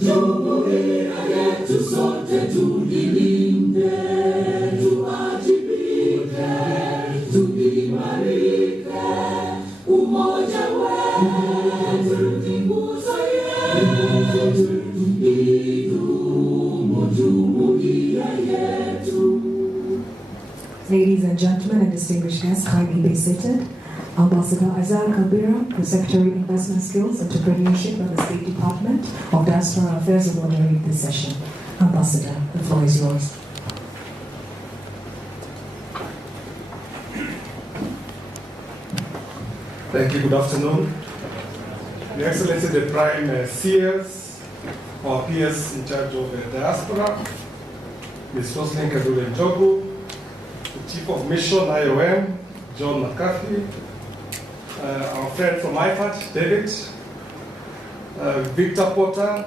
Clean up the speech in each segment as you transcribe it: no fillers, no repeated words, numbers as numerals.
Jumuiya yetu sote tulilinde, tuwajibike, tuimarike, umoja wetu ni nguzo yetu, idumu jumuiya yetu. Ladies and gentlemen and distinguished guests, kindly be seated. Ambassador Azar Kabira, the Secretary of Investment Skills, Entrepreneurship and the State Department of Diaspora Affairs, will moderate this session. Ambassador, the floor is yours. Thank you. Good afternoon. Your Excellency, the Prime CS, our PS in charge of the Diaspora, Ms. Roslyn Kadule-Njogu, the Chief of Mission, IOM, John McCarthy, our friend from IFAD, David, Victor Potter,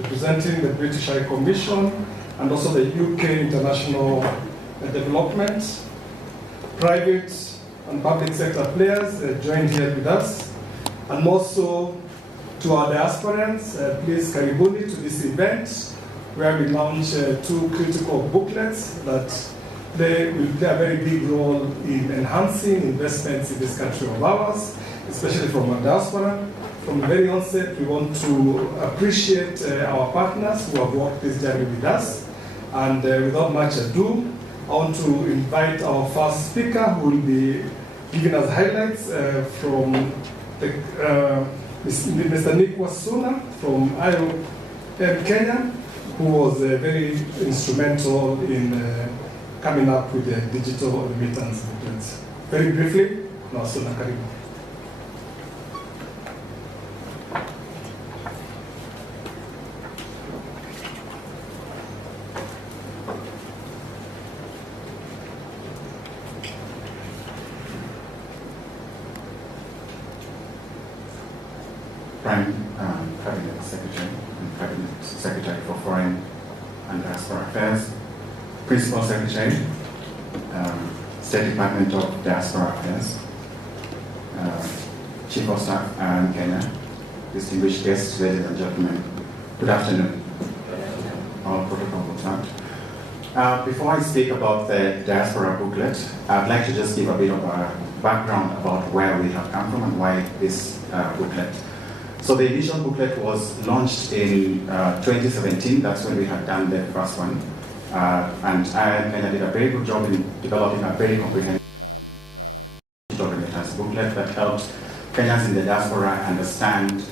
representing the British High Commission, and also the UK International Development, private and public sector players joined here with us, and also to our diasporans, please karibuni to this event where we launch two critical booklets that they will play a very big role in enhancing investments in this country of ours, especially from our diaspora. From the very onset, we want to appreciate our partners who have walked this journey with us. And without much ado, I want to invite our first speaker who will be giving us highlights from Mr. Nick Wasuna from IOM Kenya, who was very instrumental in coming up with the digital remittance booklets. Very briefly, Wasuna, karibu. Prime Cabinet Secretary and Cabinet Secretary for Foreign and Diaspora Affairs, Principal Secretary, State Department of Diaspora Affairs, Chief of Staff, IOM Kenya, distinguished guests, ladies and gentlemen, good afternoon. All protocol observed. Before I speak about the Diaspora booklet, I'd like to just give a bit of a background about where we have come from and why this booklet. So the initial booklet was launched in 2017. That's when we had done the first one. And IOM Kenya did a very good job in developing a very comprehensive remittance booklet that helped Kenyans in the diaspora understand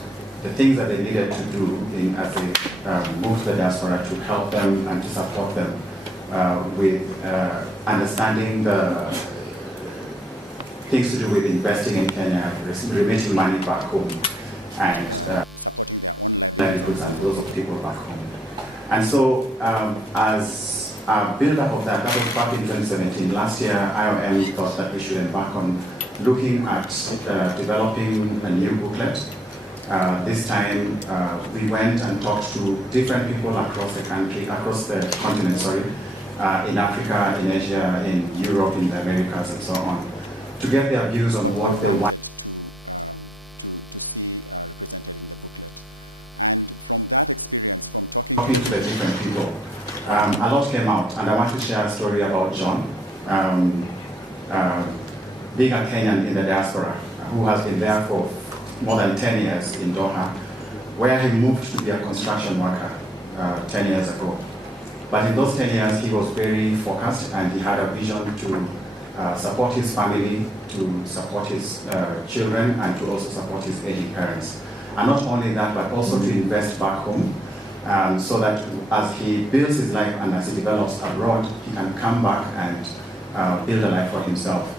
the things that they needed to do as they moved to the diaspora to help them and to support them with understanding the things to do with investing in Kenya, remitting money back home, and livelihoods and those of people back home. And so as a build-up of that was back in 2017. Last year, IOM thought that we should embark on looking at developing a new booklet. This time, we went and talked to different people across the country, across the continent, in Africa, in Asia, in Europe, in the Americas, and so on, to get their views on what they want. Talking to the different people, a lot came out, and I want to share a story about John, being a Kenyan in the diaspora, who has been there for more than 10 years in Doha, where he moved to be a construction worker 10 years ago. But in those 10 years, he was very focused, and he had a vision to support his family, to support his children, and to also support his aging parents. And not only that, but also to invest back home, so that as he builds his life and as he develops abroad, he can come back and build a life for himself.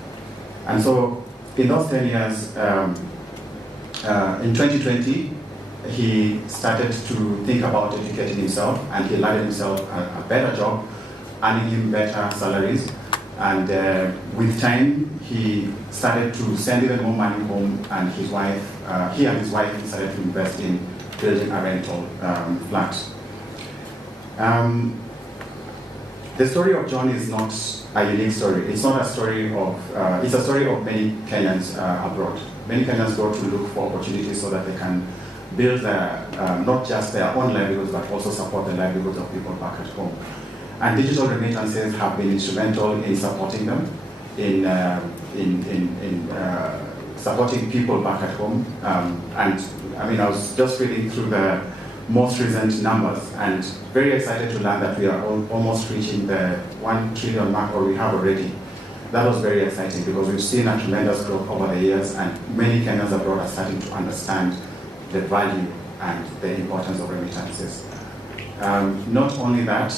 And so in those 10 years, in 2020, he started to think about educating himself, and he landed himself a better job, earning him better salaries. And with time, he started to send even more money home, and his wife, he and his wife started to invest in building a rental flat. The story of John is not a unique story. It's not a story of, it's a story of many Kenyans abroad. Many Kenyans go to look for opportunities so that they can build not just their own livelihoods, but also support the livelihoods of people back at home. And digital remittances have been instrumental in supporting them, in supporting people back at home. And I mean, I was just reading through the most recent numbers and very excited to learn that we are almost reaching the 1 trillion mark, or we have already. That was very exciting because we've seen a tremendous growth over the years, and many Kenyans abroad are starting to understand the value and the importance of remittances. Not only that,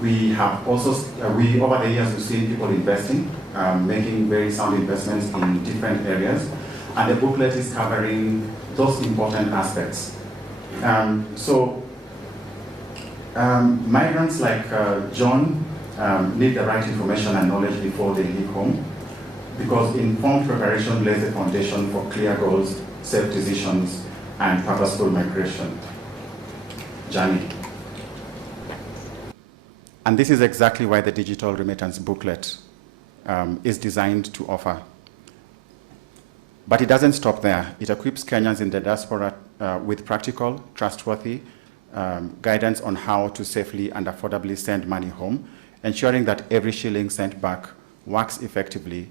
we have also, over the years, we've seen people investing, making very sound investments in different areas, and the booklet is covering those important aspects. Migrants like John need the right information and knowledge before they leave home, because informed preparation lays the foundation for clear goals, safe decisions, and purposeful migration journey. And this is exactly why the digital remittance booklet is designed to offer. But it doesn't stop there. It equips Kenyans in the diaspora with practical, trustworthy guidance on how to safely and affordably send money home, ensuring that every shilling sent back works effectively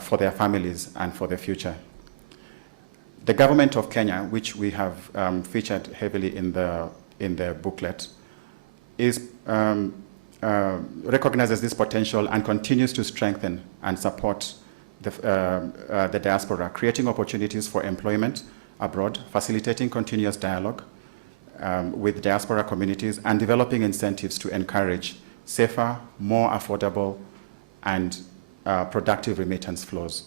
for their families and for the future. The government of Kenya, which we have featured heavily in the booklet, recognizes this potential and continues to strengthen and support the diaspora, creating opportunities for employment abroad, facilitating continuous dialogue with diaspora communities, and developing incentives to encourage safer, more affordable, and productive remittance flows.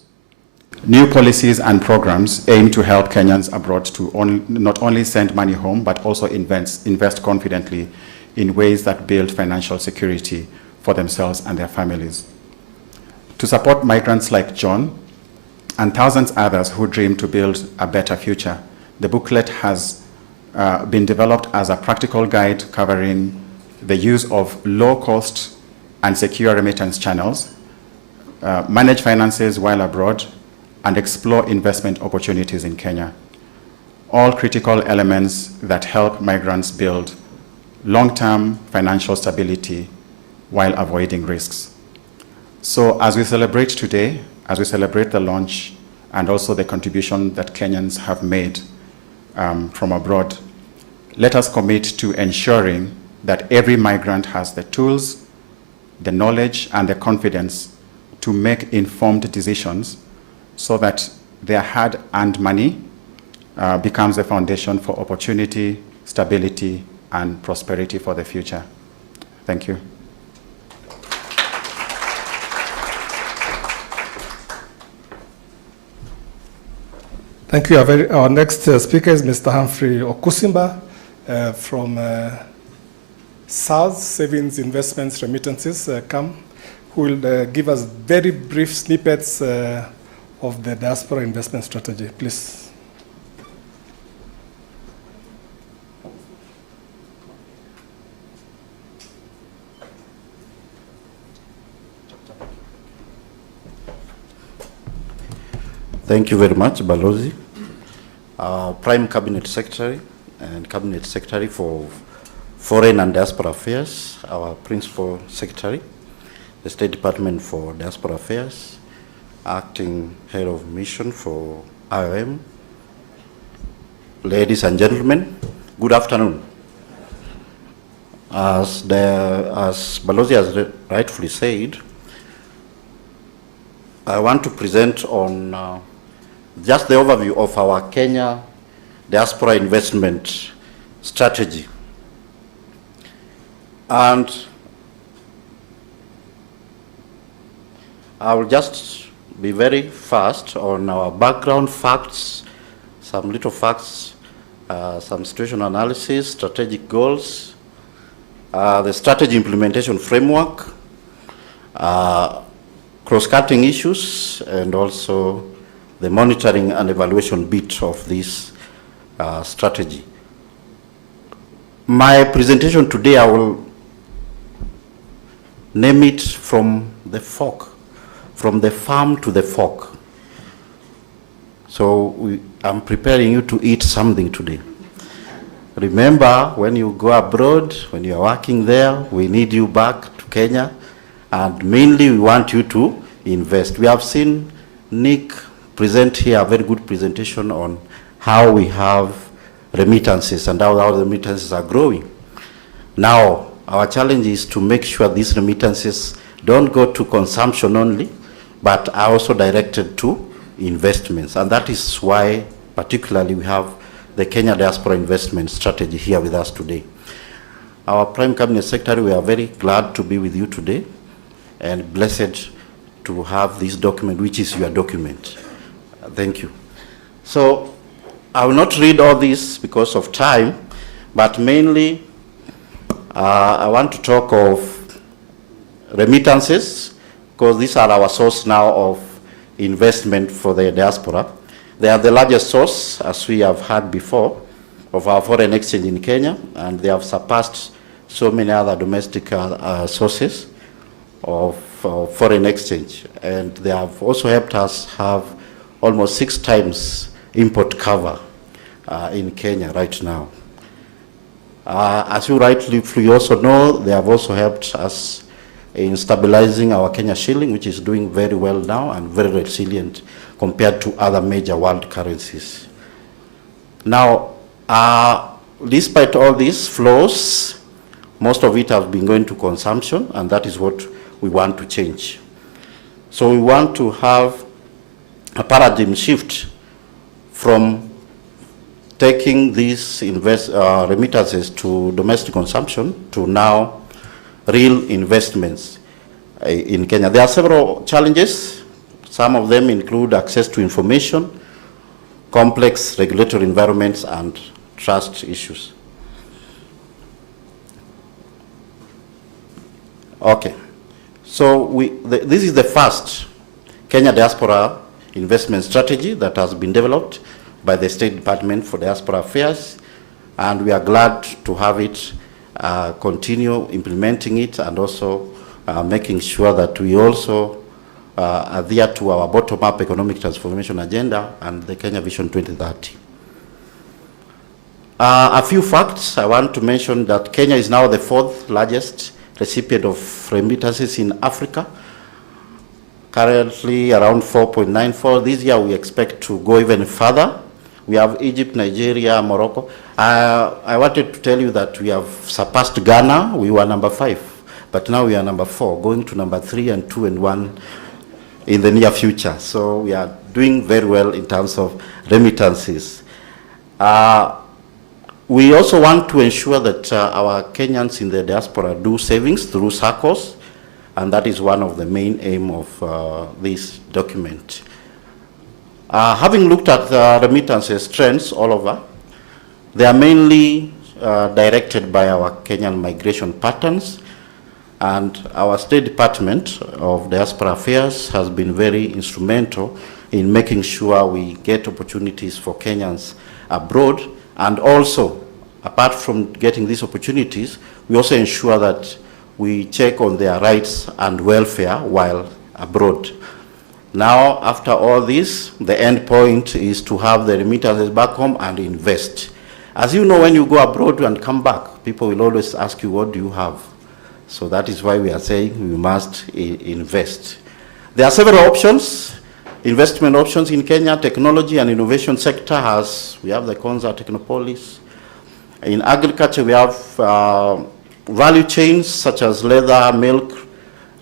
New policies and programs aim to help Kenyans abroad to not only send money home, but also invest confidently in ways that build financial security for themselves and their families. To support migrants like John and thousands others who dream to build a better future, the booklet has been developed as a practical guide covering the use of low-cost and secure remittance channels, manage finances while abroad, and explore investment opportunities in Kenya. All critical elements that help migrants build long-term financial stability while avoiding risks. So as we celebrate today, as we celebrate the launch and also the contribution that Kenyans have made from abroad, let us commit to ensuring that every migrant has the tools, the knowledge, and the confidence to make informed decisions so that their hard-earned money becomes the foundation for opportunity, stability, and prosperity for the future. Thank you. Thank you. Our next speaker is Mr. Humphrey Okusimba from SARS, Savings, Investments, Remittances, who will give us very brief snippets of the diaspora investment strategy. Please. Thank you very much, Balozi. Prime Cabinet Secretary and Cabinet Secretary for Foreign and Diaspora Affairs, our Principal Secretary, the State Department for Diaspora Affairs, Acting Head of Mission for IOM. Ladies and gentlemen, good afternoon. As Balozi has rightfully said, I want to present on just the overview of our Kenya diaspora investment strategy. And I will just be very fast on our background facts, some little facts, some situation analysis, strategic goals, the strategy implementation framework, cross-cutting issues, and also the monitoring and evaluation bit of this strategy. My presentation today, I will name it from the fork, from the farm to the fork. So I'm preparing you to eat something today. Remember, when you go abroad, when you are working there, we need you back to Kenya, and mainly we want you to invest. We have seen Nick present here a very good presentation on how we have remittances and how the remittances are growing. Now, our challenge is to make sure these remittances don't go to consumption only, but are also directed to investments. And that is why, particularly, we have the Kenya Diaspora Investment Strategy here with us today. Our Prime Cabinet Secretary, we are very glad to be with you today and blessed to have this document, which is your document. Thank you. So I will not read all this because of time, but mainly I want to talk of remittances, because these are our source now of investment for the diaspora. They are the largest source, as we have heard before, of our foreign exchange in Kenya, and they have surpassed so many other domestic sources of foreign exchange. And they have also helped us have almost 6 times import cover in Kenya right now. As you rightly also know, they have also helped us in stabilizing our Kenya shilling, which is doing very well now and very resilient compared to other major world currencies. Now, despite all these flows, most of it has been going to consumption, and that is what we want to change. So we want to have a paradigm shift from taking these remittances to domestic consumption to now real investments in Kenya. There are several challenges. Some of them include access to information, complex regulatory environments, and trust issues. Okay, so this is the first Kenya Diaspora Investment Strategy that has been developed by the State Department for Diaspora Affairs, and we are glad to have it continue implementing it, and also making sure that we also adhere to our bottom-up economic transformation agenda and the Kenya Vision 2030. A few facts. I want to mention that Kenya is now the 4th largest recipient of remittances in Africa, currently around 4.94. This year we expect to go even further. We have Egypt, Nigeria, Morocco. I wanted to tell you that we have surpassed Ghana. We were number 5, but now we are number 4, going to number 3 and 2 and 1 in the near future. So we are doing very well in terms of remittances. We also want to ensure that our Kenyans in the diaspora do savings through SACCOs, and that is one of the main aim of this document. Having looked at the remittances trends all over, they are mainly directed by our Kenyan migration patterns, and our State Department of Diaspora Affairs has been very instrumental in making sure we get opportunities for Kenyans abroad, and also, apart from getting these opportunities, we also ensure that we check on their rights and welfare while abroad. Now, after all this, the end point is to have the remittances back home and invest. As you know, when you go abroad and come back, people will always ask you, what do you have? So that is why we are saying we must invest. There are several options, investment options in Kenya. Technology and innovation sector we have the Konza Technopolis. In agriculture, we have value chains such as leather, milk,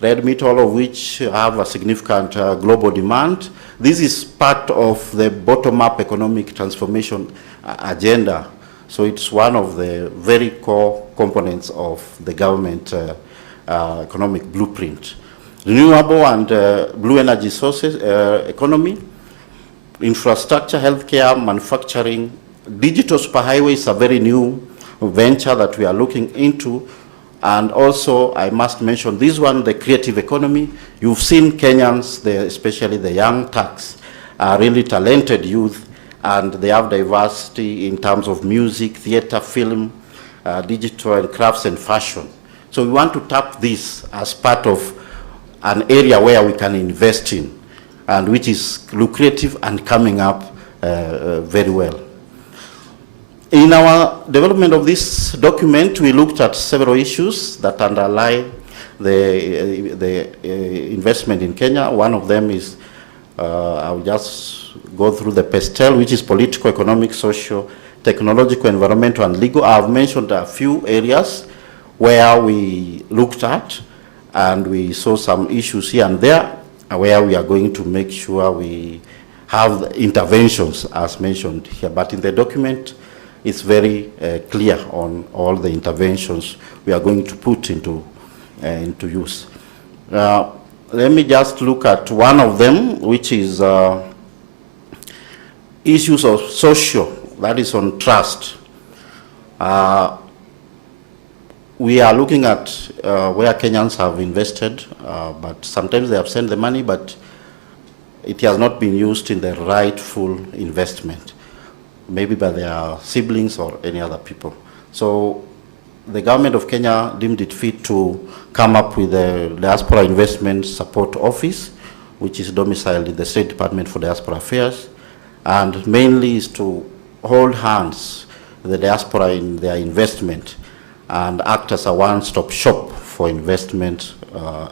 red meat, all of which have a significant global demand. This is part of the bottom-up economic transformation agenda. So it's one of the very core components of the government economic blueprint. Renewable and blue energy sources, economy, infrastructure, healthcare, manufacturing, digital superhighway is a very new venture that we are looking into. And also, I must mention this one, the creative economy. You've seen Kenyans, especially the young Turks, are really talented youth, and they have diversity in terms of music, theater, film, digital, and crafts and fashion. So we want to tap this as part of an area where we can invest in, and which is lucrative and coming up very well. In our development of this document, we looked at several issues that underlie the investment in Kenya. One of them is, I'll just go through the pastel, which is political, economic, social, technological, environmental, and legal. I've mentioned a few areas where we looked at, and we saw some issues here and there, where we are going to make sure we have interventions, as mentioned here. But in the document, it's very clear on all the interventions we are going to put into use. Let me just look at one of them, which is issues of social, that is on trust. We are looking at where Kenyans have invested, but sometimes they have sent the money, but it has not been used in the rightful investment, maybe by their siblings or any other people. So the government of Kenya deemed it fit to come up with the Diaspora Investment Support Office, which is domiciled in the State Department for Diaspora Affairs, and mainly is to hold hands with the diaspora in their investment and act as a one-stop shop for investment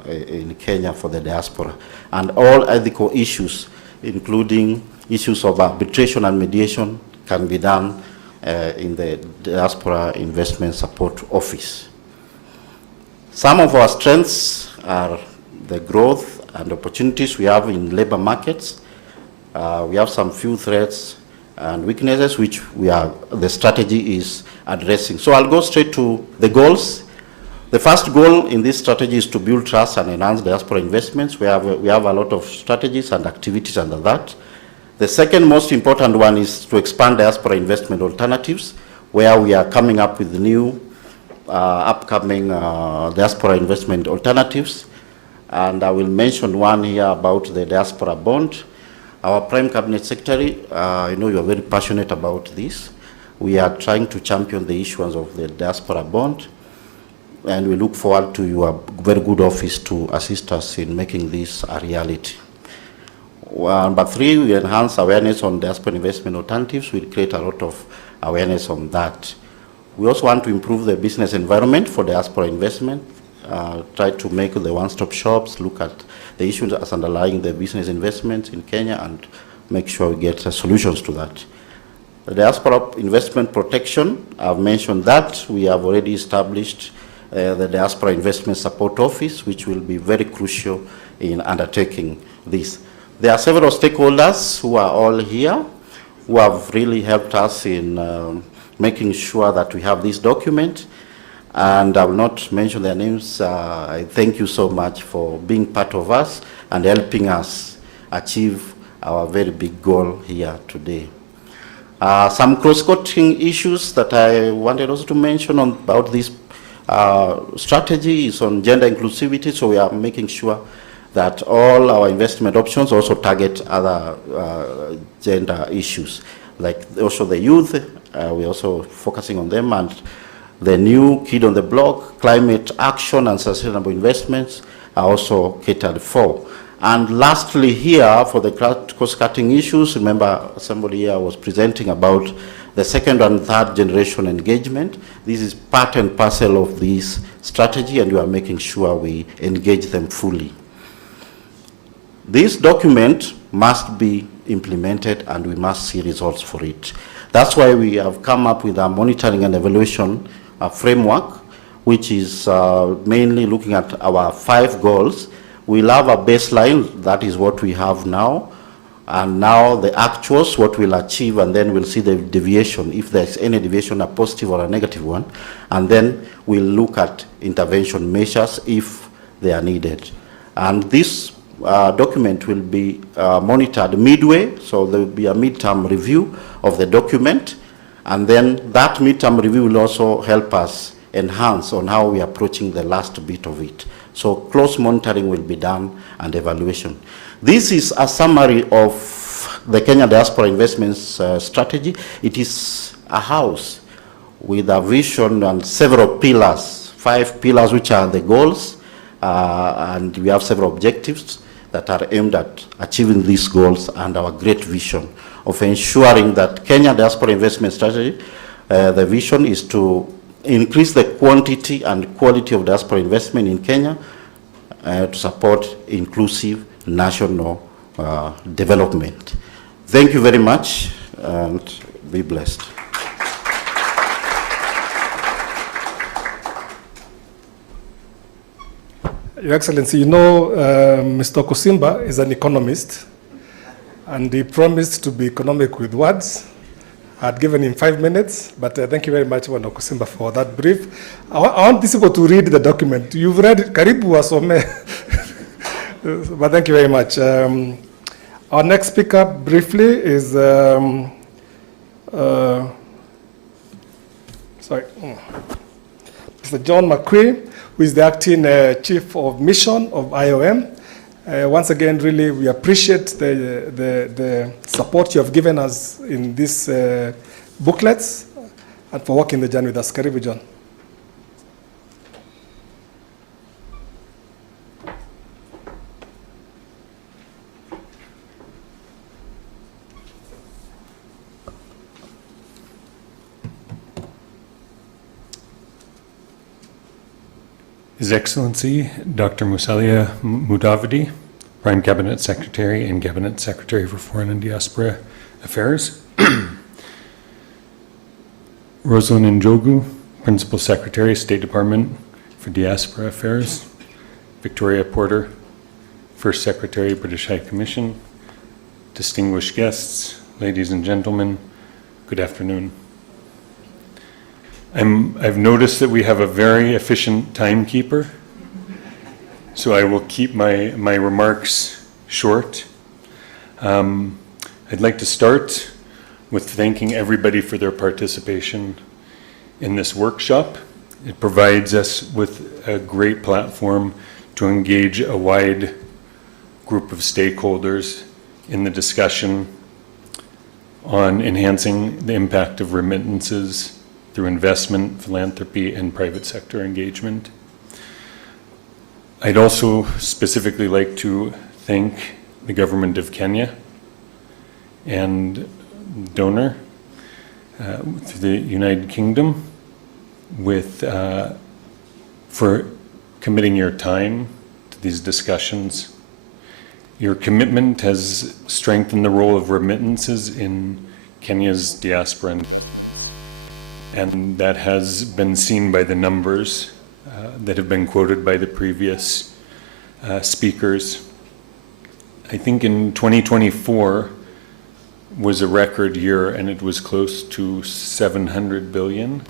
in Kenya for the diaspora. And all ethical issues, including issues of arbitration and mediation, can be done in the Diaspora Investment Support Office. Some of our strengths are the growth and opportunities we have in labor markets. We have some few threats and weaknesses which the strategy is addressing. So I'll go straight to the goals. The first goal in this strategy is to build trust and enhance diaspora investments. We have a lot of strategies and activities under that. The second most important one is to expand diaspora investment alternatives, where we are coming up with new upcoming diaspora investment alternatives. And I will mention one here about the diaspora bond. Our Prime Cabinet Secretary, I know you are very passionate about this. We are trying to champion the issuance of the diaspora bond, and we look forward to your very good office to assist us in making this a reality. Number three, we enhance awareness on diaspora investment alternatives. We create a lot of awareness on that. We also want to improve the business environment for diaspora investment, try to make the one-stop shops, look at the issues as underlying the business investments in Kenya, and make sure we get solutions to that. The diaspora investment protection, I've mentioned that. We have already established the Diaspora Investment Support Office, which will be very crucial in undertaking this. There are several stakeholders who are all here, who have really helped us in making sure that we have this document. And I will not mention their names. I thank you so much for being part of us and helping us achieve our very big goal here today. Some cross-cutting issues that I wanted also to mention about this strategy is on gender inclusivity. So we are making sure that all our investment options also target other gender issues, like also the youth. We're also focusing on them, and the new kid on the block, climate action and sustainable investments are also catered for. And lastly here, for the cost-cutting issues, remember somebody here was presenting about the second and third generation engagement. This is part and parcel of this strategy, and we are making sure we engage them fully. This document must be implemented, and we must see results for it. That's why we have come up with a monitoring and evaluation framework, which is mainly looking at our 5 goals. We'll have a baseline, that is what we have now, and now the actuals, what we'll achieve, and then we'll see the deviation, if there's any deviation, a positive or a negative one, and then we'll look at intervention measures if they are needed. And this document will be monitored midway, so there will be a midterm review of the document, and then that midterm review will also help us enhance on how we are approaching the last bit of it. So close monitoring will be done and evaluation. This is a summary of the Kenya Diaspora Investments Strategy. It is a house with a vision and several pillars, 5 pillars which are the goals, and we have several objectives. that are aimed at achieving these goals and our great vision of ensuring that Kenya Diaspora Investment Strategy, the vision is to increase the quantity and quality of diaspora investment in Kenya to support inclusive national development. Thank you very much, and be blessed. Your Excellency, you know Mr. Kusimba is an economist, and he promised to be economic with words. I had given him 5 minutes, but thank you very much, Mr. Kusimba, for that brief. I want these people to read the document. You've read it, Karibu Wasome. But thank you very much. Our next speaker, briefly, is Mr. John McCree, who is the acting Chief of Mission of IOM. Once again, really, we appreciate the support you have given us in these booklets and for walking the journey with us. Karibu, John. His Excellency, Dr. Musalia Mudavadi, Prime Cabinet Secretary and Cabinet Secretary for Foreign and Diaspora Affairs. Rosalind Njogu, Principal Secretary, State Department for Diaspora Affairs. Victoria Porter, First Secretary, British High Commission. Distinguished guests, ladies and gentlemen, good afternoon. I've noticed that we have a very efficient timekeeper, so I will keep my remarks short. I'd like to start with thanking everybody for their participation in this workshop. It provides us with a great platform to engage a wide group of stakeholders in the discussion on enhancing the impact of remittances through investment, philanthropy, and private sector engagement. I'd also specifically like to thank the Government of Kenya and donor to the United Kingdom for committing your time to these discussions. Your commitment has strengthened the role of remittances in Kenya's diaspora, and that has been seen by the numbers that have been quoted by the previous speakers. I think in 2024 was a record year, and it was close to 700 billion.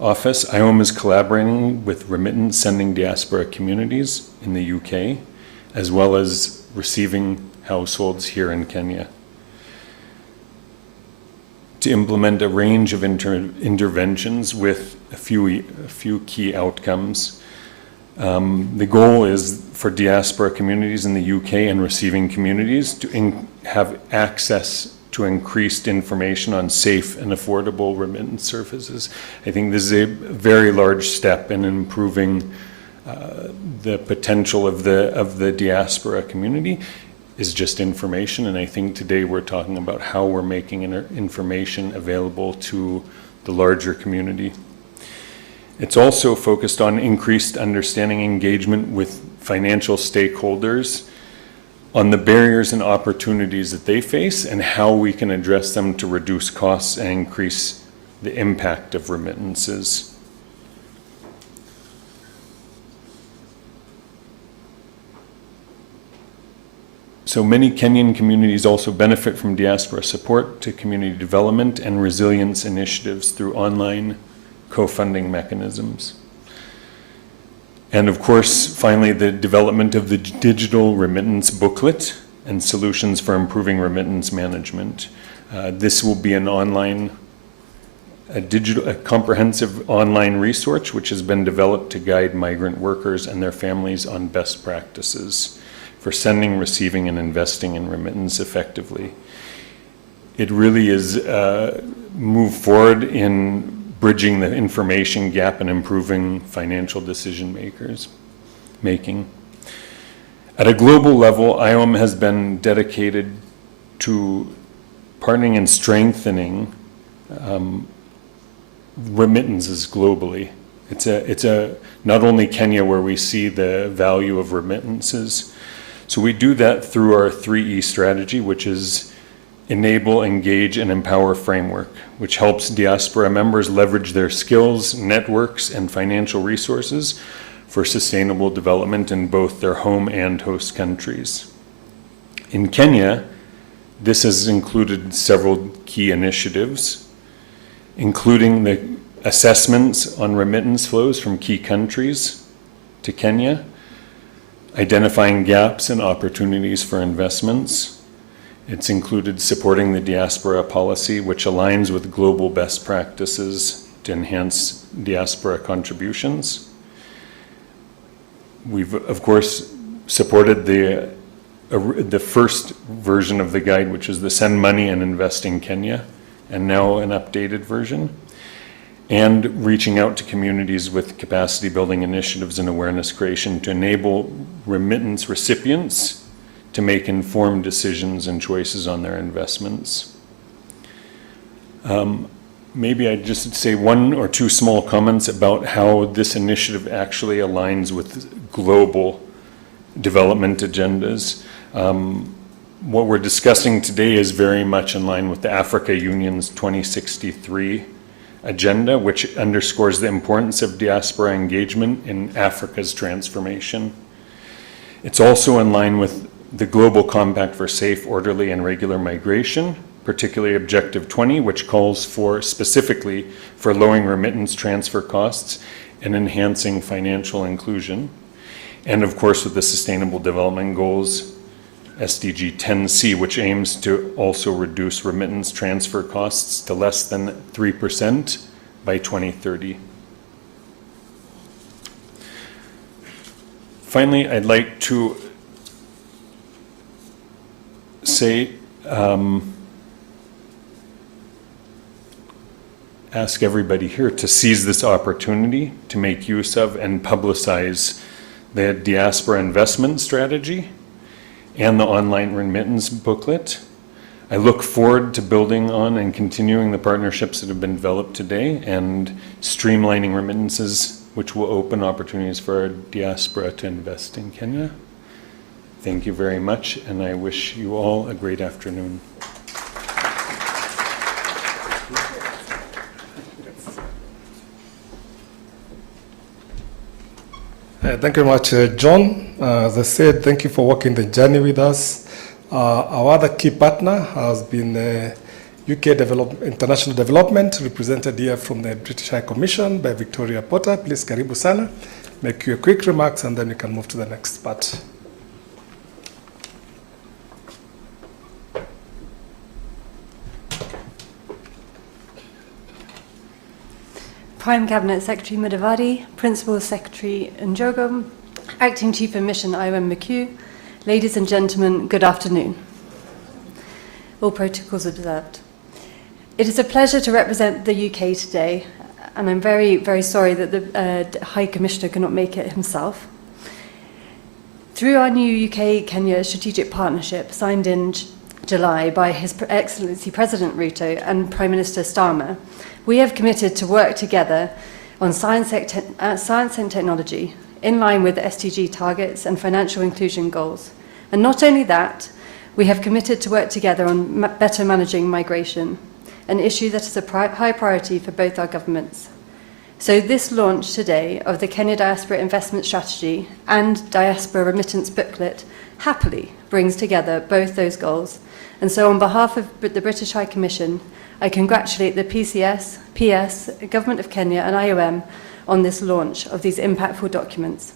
Office, IOM is collaborating with remittance sending diaspora communities in the UK, as well as receiving households here in Kenya, to implement a range of interventions with a few key outcomes. The goal is for diaspora communities in the UK and receiving communities to have access to increased information on safe and affordable remittance services. I think this is a very large step in improving the potential of the diaspora community is just information, and I think today we're talking about how we're making information available to the larger community. It's also focused on increased understanding engagement with financial stakeholders on the barriers and opportunities that they face and how we can address them to reduce costs and increase the impact of remittances. So many Kenyan communities also benefit from diaspora support to community development and resilience initiatives through online co-funding mechanisms. And of course, finally, the development of the digital remittance booklet and solutions for improving remittance management. This will be a comprehensive online resource which has been developed to guide migrant workers and their families on best practices for sending, receiving, and investing in remittance effectively. It really is a move forward in bridging the information gap and improving financial decision making. At a global level, IOM has been dedicated to partnering and strengthening remittances globally. It's not only Kenya where we see the value of remittances. So we do that through our 3E strategy, which is enable, engage, and empower framework, which helps diaspora members leverage their skills, networks, and financial resources for sustainable development in both their home and host countries. In Kenya, this has included several key initiatives, including the assessments on remittance flows from key countries to Kenya, identifying gaps and opportunities for investments. It's included supporting the diaspora policy, which aligns with global best practices to enhance diaspora contributions. We've, of course, supported the first version of the guide, which is the Send Money and Invest in Kenya, and now an updated version, and reaching out to communities with capacity building initiatives and awareness creation to enable remittance recipients to make informed decisions and choices on their investments. Maybe I'd just say one or two small comments about how this initiative actually aligns with global development agendas. What we're discussing today is very much in line with the Africa Union's 2063 agenda, which underscores the importance of diaspora engagement in Africa's transformation. It's also in line with the Global Compact for Safe, Orderly, and Regular Migration, particularly Objective 20, which calls for specifically for lowering remittance transfer costs and enhancing financial inclusion. And of course, with the Sustainable Development Goals, SDG 10C, which aims to also reduce remittance transfer costs to less than 3% by 2030. Finally, I'd like to say, ask everybody here to seize this opportunity to make use of and publicize the diaspora investment strategy and the online remittance booklet. I look forward to building on and continuing the partnerships that have been developed today and streamlining remittances, which will open opportunities for our diaspora to invest in Kenya. Thank you very much, and I wish you all a great afternoon. Thank you very much, John. As I said, thank you for walking the journey with us. Our other key partner has been UK International Development, represented here from the British High Commission by Victoria Potter. Please, karibu sana. Make your quick remarks, and then we can move to the next part. Prime Cabinet Secretary Mudavadi, Principal Secretary Njogom, Acting Chief of Mission IOM McHugh, ladies and gentlemen, good afternoon. All protocols observed. It is a pleasure to represent the UK today, and I'm very, very sorry that the High Commissioner cannot make it himself. Through our new UK-Kenya strategic partnership signed in July by His Excellency President Ruto and Prime Minister Starmer, we have committed to work together on science and technology in line with the SDG targets and financial inclusion goals. And not only that, we have committed to work together on better managing migration, an issue that is a high priority for both our governments. So this launch today of the Kenya Diaspora Investment Strategy and Diaspora Remittance Booklet happily brings together both those goals. And so on behalf of the British High Commission, I congratulate the PCS, PS, Government of Kenya and IOM on this launch of these impactful documents.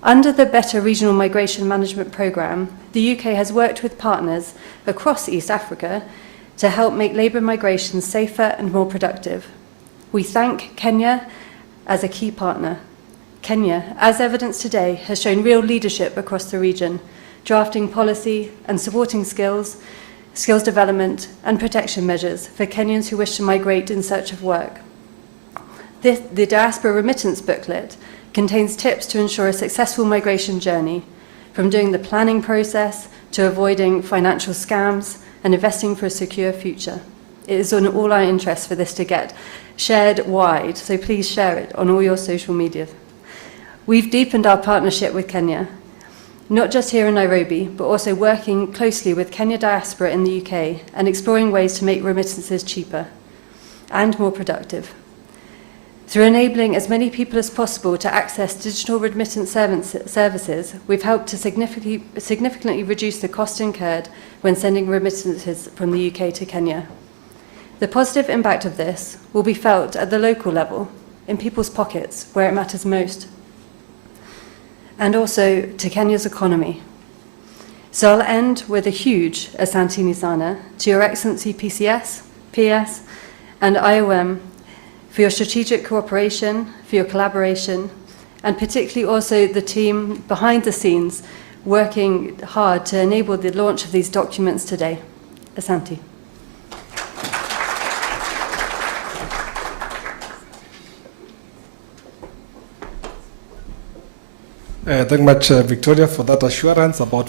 Under the Better Regional Migration Management Programme, the UK has worked with partners across East Africa to help make labour migration safer and more productive. We thank Kenya as a key partner. Kenya, as evidenced today, has shown real leadership across the region, drafting policy and supporting skills development and protection measures for Kenyans who wish to migrate in search of work. The Diaspora Remittance Booklet contains tips to ensure a successful migration journey, from doing the planning process to avoiding financial scams and investing for a secure future. It is in all our interests for this to get shared wide, so please share it on all your social media. We've deepened our partnership with Kenya, not just here in Nairobi, but also working closely with Kenya Diaspora in the UK and exploring ways to make remittances cheaper and more productive. Through enabling as many people as possible to access digital remittance services, we've helped to significantly reduce the cost incurred when sending remittances from the UK to Kenya. The positive impact of this will be felt at the local level, in people's pockets, where it matters most, and also to Kenya's economy. So I'll end with a huge Asante Sana to Your Excellency PCS, PS, and IOM for your strategic cooperation, for your collaboration, and particularly also the team behind the scenes working hard to enable the launch of these documents today. Asante. Thank you much, Victoria, for that assurance about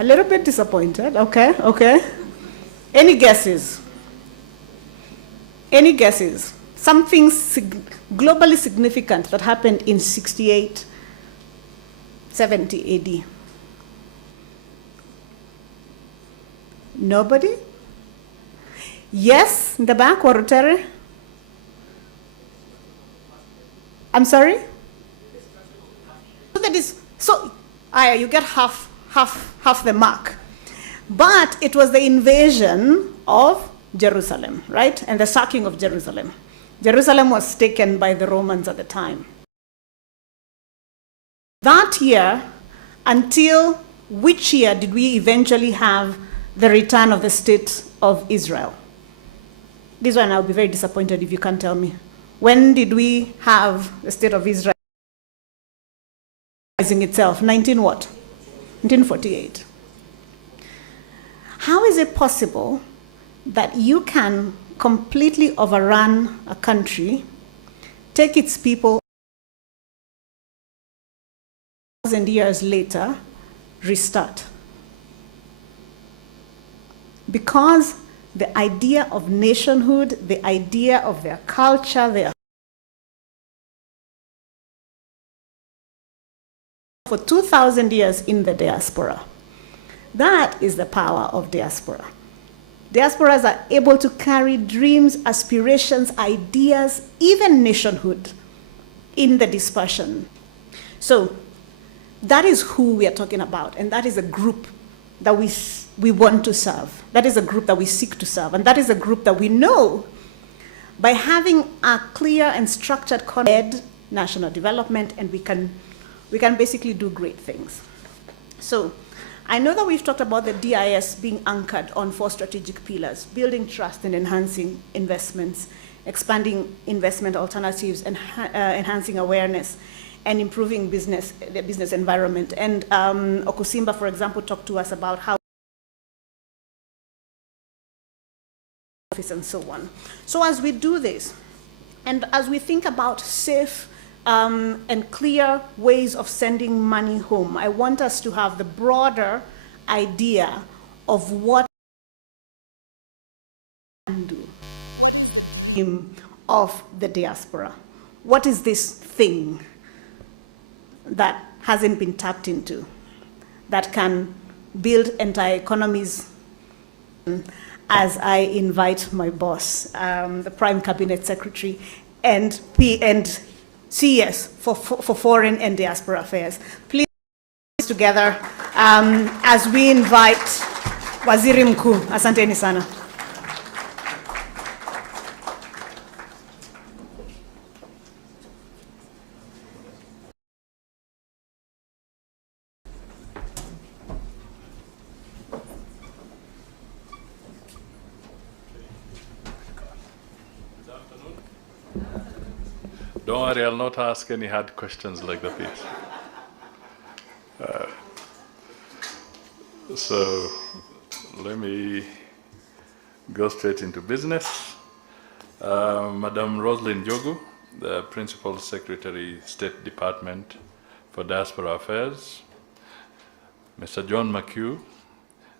A little bit disappointed. Okay, okay. Any guesses? Any guesses? Something globally significant that happened in 68, 70 AD. Nobody? Yes, in the back, Warutere? I'm sorry? So that is, so you get half the mark. But it was the invasion of Jerusalem, right? And the sacking of Jerusalem. Jerusalem was taken by the Romans at the time. That year, until which year did we eventually have the return of the state of Israel? This one I'll be very disappointed if you can't tell me. When did we have the state of Israel rising itself? 19 what? 1948. How is it possible that you can completely overrun a country, take its people 1,000 years later, restart? Because the idea of nationhood, the idea of their culture, their for 2,000 years in the diaspora. That is the power of diaspora. Diasporas are able to carry dreams, aspirations, ideas, even nationhood in the dispersion. So that is who we are talking about, and that is a group that we want to serve. That is a group that we seek to serve, and that is a group that we know by having a clear and structured national development, and we can basically do great things. So I know that we've talked about the DIS being anchored on 4 strategic pillars: building trust and enhancing investments, expanding investment alternatives, and enhancing awareness, and improving the business environment. And Okusimba, for example, talked to us about how office and so on. So as we do this, and as we think about safe and clear ways of sending money home, I want us to have the broader idea of what we can do of the diaspora. What is this thing that hasn't been tapped into, that can build entire economies? As I invite my boss, the Prime Cabinet Secretary and CES for Foreign and Diaspora Affairs, please together as we invite Waziri Mkuu. Asanteni sana. Don't worry, I'll not ask any hard questions like the piece. So let me go straight into business. Madam Roslyn Jogu, the Principal Secretary, State Department for Diaspora Affairs. Mr. John McHugh,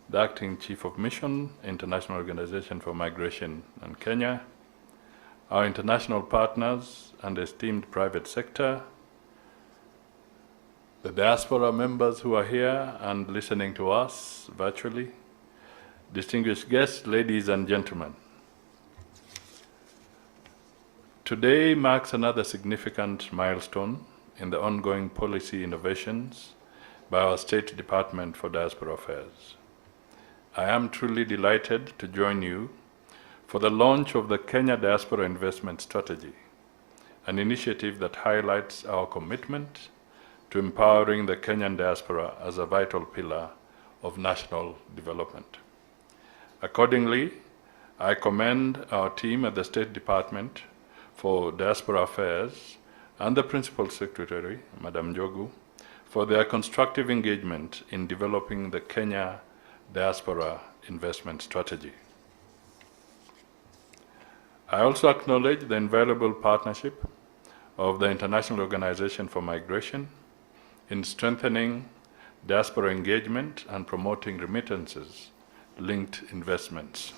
the Acting Chief of Mission, International Organization for Migration in Kenya. Our international partners and esteemed private sector, the diaspora members who are here and listening to us virtually, distinguished guests, ladies and gentlemen. Today marks another significant milestone in the ongoing policy innovations by our State Department for Diaspora Affairs. I am truly delighted to join you for the launch of the Kenya Diaspora Investment Strategy, an initiative that highlights our commitment to empowering the Kenyan diaspora as a vital pillar of national development. Accordingly, I commend our team at the State Department for Diaspora Affairs and the Principal Secretary, Madam Jogu, for their constructive engagement in developing the Kenya Diaspora Investment Strategy. I also acknowledge the invaluable partnership of the International Organization for Migration in strengthening diaspora engagement, and promoting remittances-linked investments.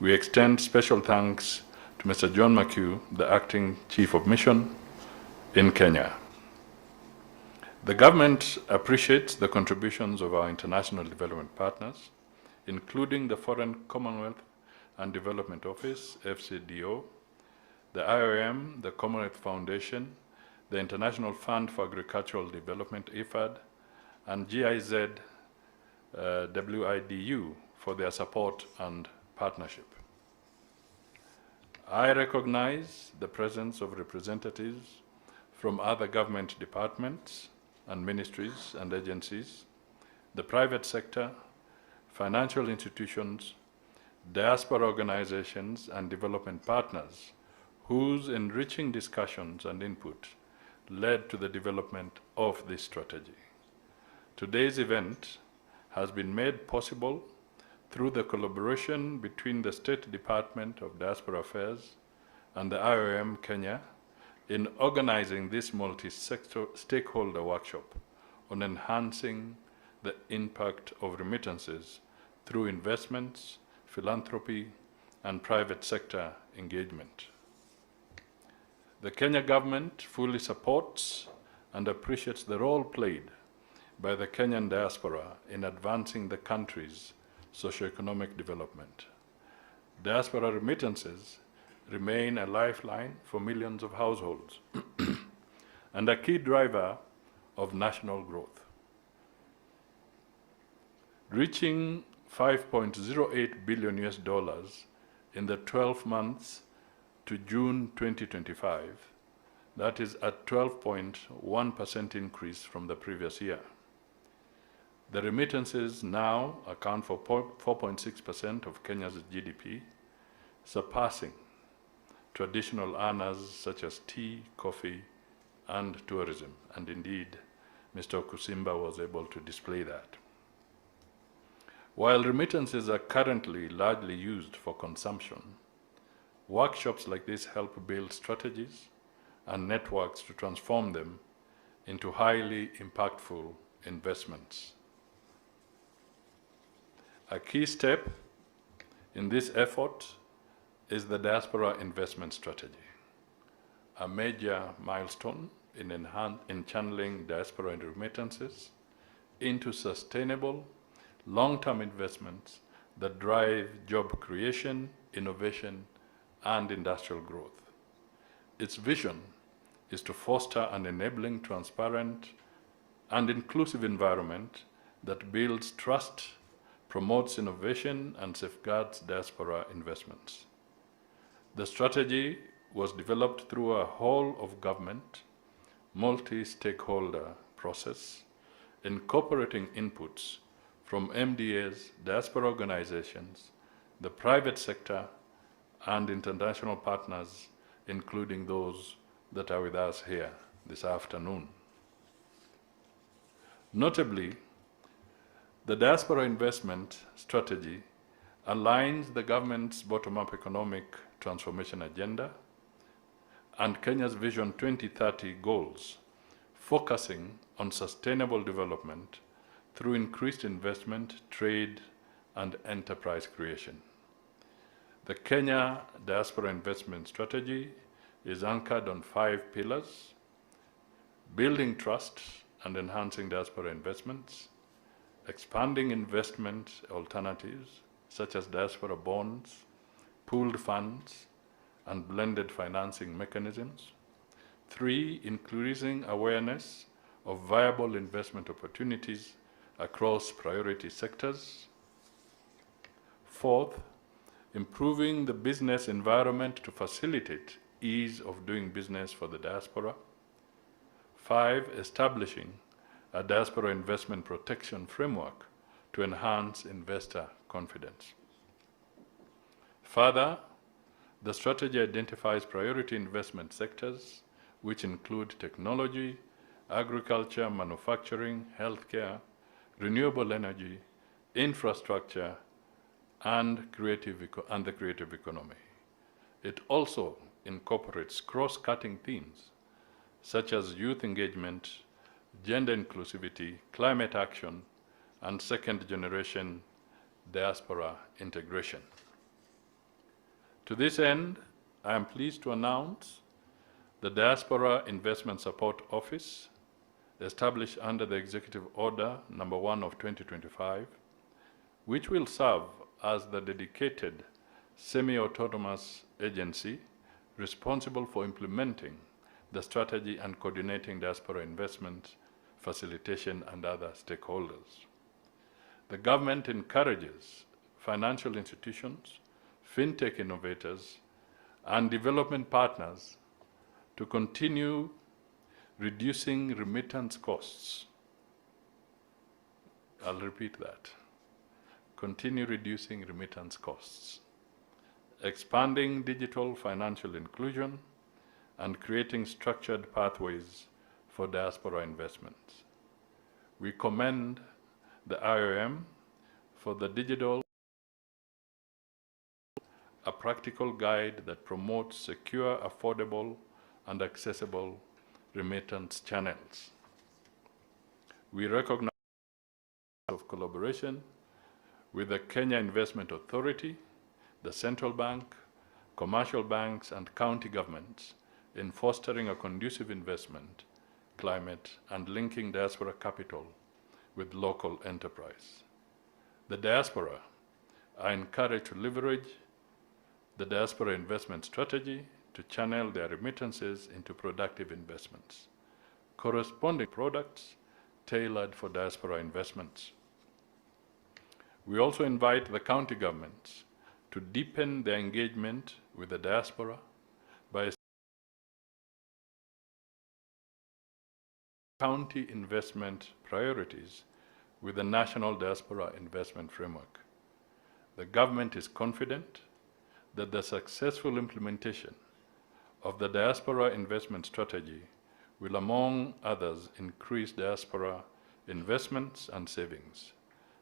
We extend special thanks to Mr. John McHugh, the Acting Chief of Mission in Kenya. The government appreciates the contributions of our international development partners, including the Foreign Commonwealth and Development Office, FCDO, the IOM, the Commonwealth Foundation, the International Fund for Agricultural Development, IFAD, and GIZ WIDU for their support and partnership. I recognize the presence of representatives from other government departments and ministries and agencies, the private sector, financial institutions, diaspora organizations, and development partners whose enriching discussions and input led to the development of this strategy. Today's event has been made possible through the collaboration between the State Department of Diaspora Affairs and the IOM Kenya in organizing this multi-sector stakeholder workshop on enhancing the impact of remittances through investments, philanthropy, and private sector engagement. The Kenya government fully supports and appreciates the role played by the Kenyan diaspora in advancing the country's socioeconomic development. Diaspora remittances remain a lifeline for millions of households and a key driver of national growth. Reaching $5.08 billion in the 12 months to June 2025, that is a 12.1% increase from the previous year. The remittances now account for 4.6% of Kenya's GDP, surpassing traditional earners such as tea, coffee, and tourism. And indeed, Mr. Kusimba was able to display that. While remittances are currently largely used for consumption, workshops like this help build strategies and networks to transform them into highly impactful investments. A key step in this effort is the Diaspora Investment Strategy, a major milestone in channeling diaspora remittances into sustainable, long-term investments that drive job creation, innovation, and industrial growth. Its vision is to foster an enabling, transparent, and inclusive environment that builds trust, promotes innovation, and safeguards diaspora investments. The strategy was developed through a whole-of-government, multi-stakeholder process, incorporating inputs from MDAs, diaspora organizations, the private sector, and international partners, including those that are with us here this afternoon. Notably, the diaspora investment strategy aligns the government's bottom-up economic transformation agenda and Kenya's Vision 2030 goals, focusing on sustainable development through increased investment, trade, and enterprise creation. The Kenya Diaspora Investment Strategy is anchored on 5 pillars: building trust and enhancing diaspora investments, expanding investment alternatives such as diaspora bonds, pooled funds, and blended financing mechanisms. 3, increasing awareness of viable investment opportunities across priority sectors. 4th, improving the business environment to facilitate ease of doing business for the diaspora. 5, establishing a diaspora investment protection framework to enhance investor confidence. Further, the strategy identifies priority investment sectors, which include technology, agriculture, manufacturing, healthcare, renewable energy, infrastructure, and the creative economy. It also incorporates cross-cutting themes such as youth engagement, gender inclusivity, climate action, and second-generation diaspora integration. To this end, I am pleased to announce the Diaspora Investment Support Office, established under the Executive Order Number 1 of 2025, which will serve as the dedicated semi-autonomous agency responsible for implementing the strategy and coordinating diaspora investment, facilitation, and other stakeholders. The government encourages financial institutions, fintech innovators, and development partners to continue reducing remittance costs. I'll repeat that. Continue reducing remittance costs, expanding digital financial inclusion, and creating structured pathways for diaspora investments. We commend the IOM for the digital, a practical guide that promotes secure, affordable, and accessible remittance channels. We recognize of collaboration with the Kenya Investment Authority, the central bank, commercial banks, and county governments in fostering a conducive investment climate and linking diaspora capital with local enterprise. The diaspora are encouraged to leverage the diaspora investment strategy to channel their remittances into productive investments, corresponding products tailored for diaspora investments. We also invite the county governments to deepen their engagement with the diaspora by county investment priorities with the National Diaspora Investment Framework. The government is confident that the successful implementation of the diaspora investment strategy will, among others, increase diaspora investments and savings,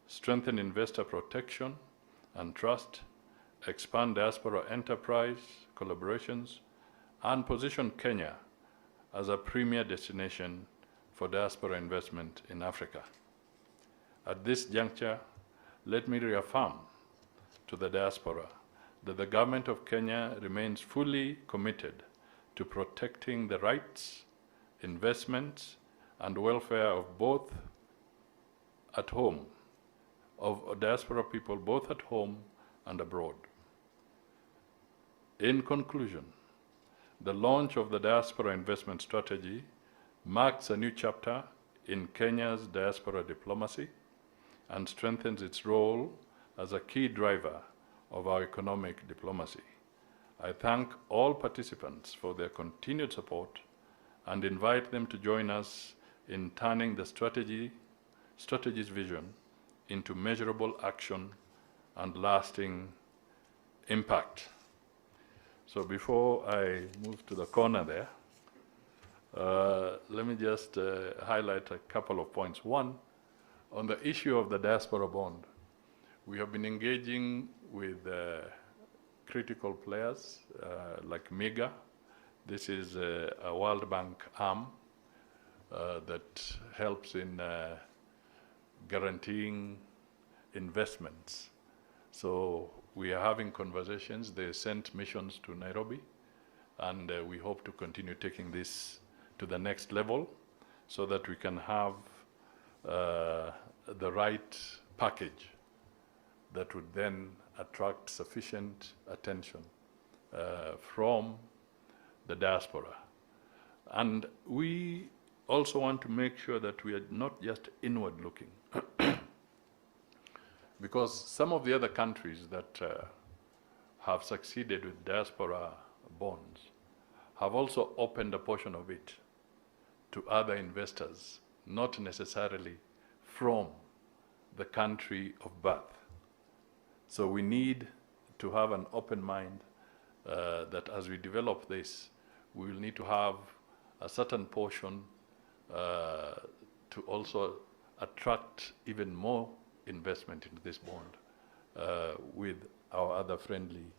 strengthen investor protection and trust, expand diaspora enterprise collaborations, and position Kenya as a premier destination for diaspora investment in Africa. At this juncture, let me reaffirm to the diaspora that the government of Kenya remains fully committed to protecting the rights, investments, and welfare of both at home, of diaspora people both at home and abroad. In conclusion, the launch of the diaspora investment strategy marks a new chapter in Kenya's diaspora diplomacy and strengthens its role as a key driver of our economic diplomacy. I thank all participants for their continued support and invite them to join us in turning the strategy's vision into measurable action and lasting impact. So before I move to the corner there, let me just highlight a couple of points. One, on the issue of the diaspora bond, we have been engaging with critical players like MIGA. This is a World Bank arm that helps in guaranteeing investments. So we are having conversations. They sent missions to Nairobi, and we hope to continue taking this to the next level so that we can have the right package that would then attract sufficient attention from the diaspora. And we also want to make sure that we are not just inward looking, because some of the other countries that have succeeded with diaspora bonds have also opened a portion of it to other investors, not necessarily from the country of birth. So we need to have an open mind that as we develop this, we will need to have a certain portion to also attract even more investment into this bond with our other friendly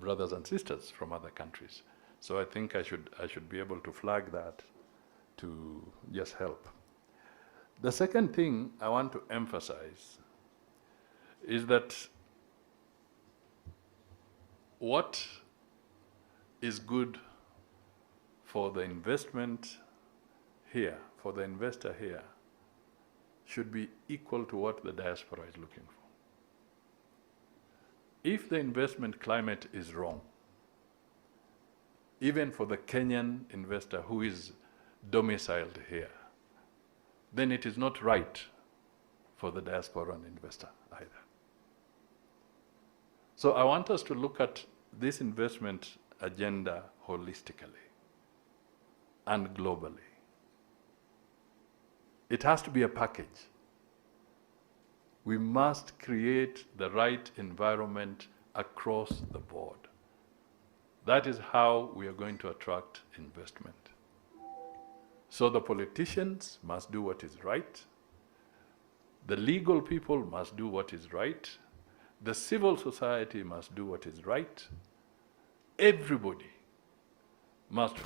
brothers and sisters from other countries. So I think I should be able to flag that to just help. The second thing I want to emphasize is that what is good for the investment here, for the investor here, should be equal to what the diaspora is looking for. If the investment climate is wrong, even for the Kenyan investor who is domiciled here, then it is not right for the diasporan investor either. So I want us to look at this investment agenda holistically and globally. It has to be a package. We must create the right environment across the board. That is how we are going to attract investment. So the politicians must do what is right. The legal people must do what is right. The civil society must do what is right. Everybody must.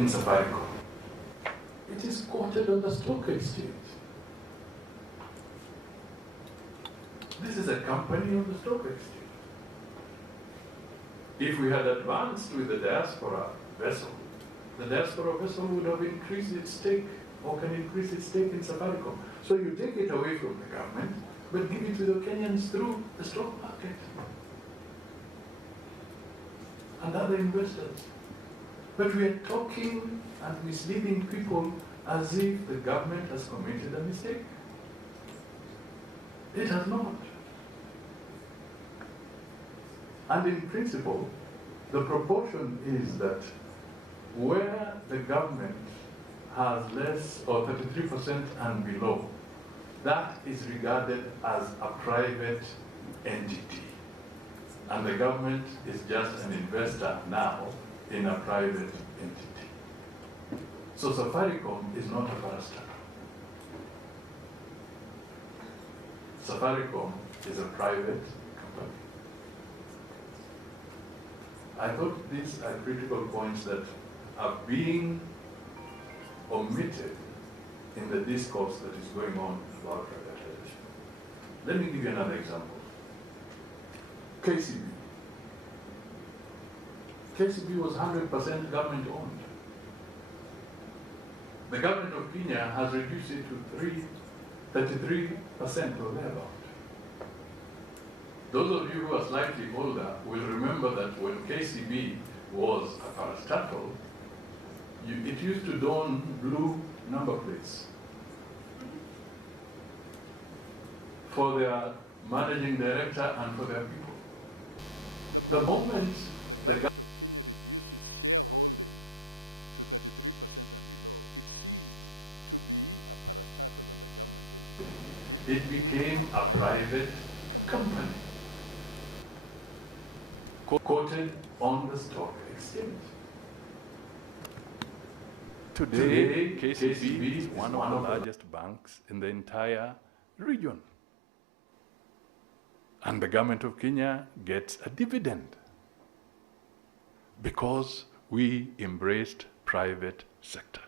in Safaricom. It is quoted on the stock exchange. This is a company on the stock exchange. If we had advanced with the diaspora vessel, the diaspora vessel would have increased its stake or can increase its stake in Safaricom. So you take it away from the government, but give it to the Kenyans through the stock market and other investors. But we are talking and misleading people as if the government has committed a mistake. It has not. And in principle, the proportion is that where the government has less or 33% and below, that is regarded as a private entity. And the government is just an investor now in a private entity. So Safaricom is not a parastatal. Safaricom is a private company. I thought these are critical points that are being omitted in the discourse that is going on about privatization. Let me give you another example. KCB. KCB was 100% government owned. The government of Kenya has reduced it to 33% or thereabout. Those of you who are slightly older will remember that when KCB was a parastatal, it used to don blue number plates for their managing director and for their people. The moment the government it became a private company quoted on the stock exchange. Today, KCB is one of the largest banks in the entire region. And the government of Kenya gets a dividend because we embraced private sector.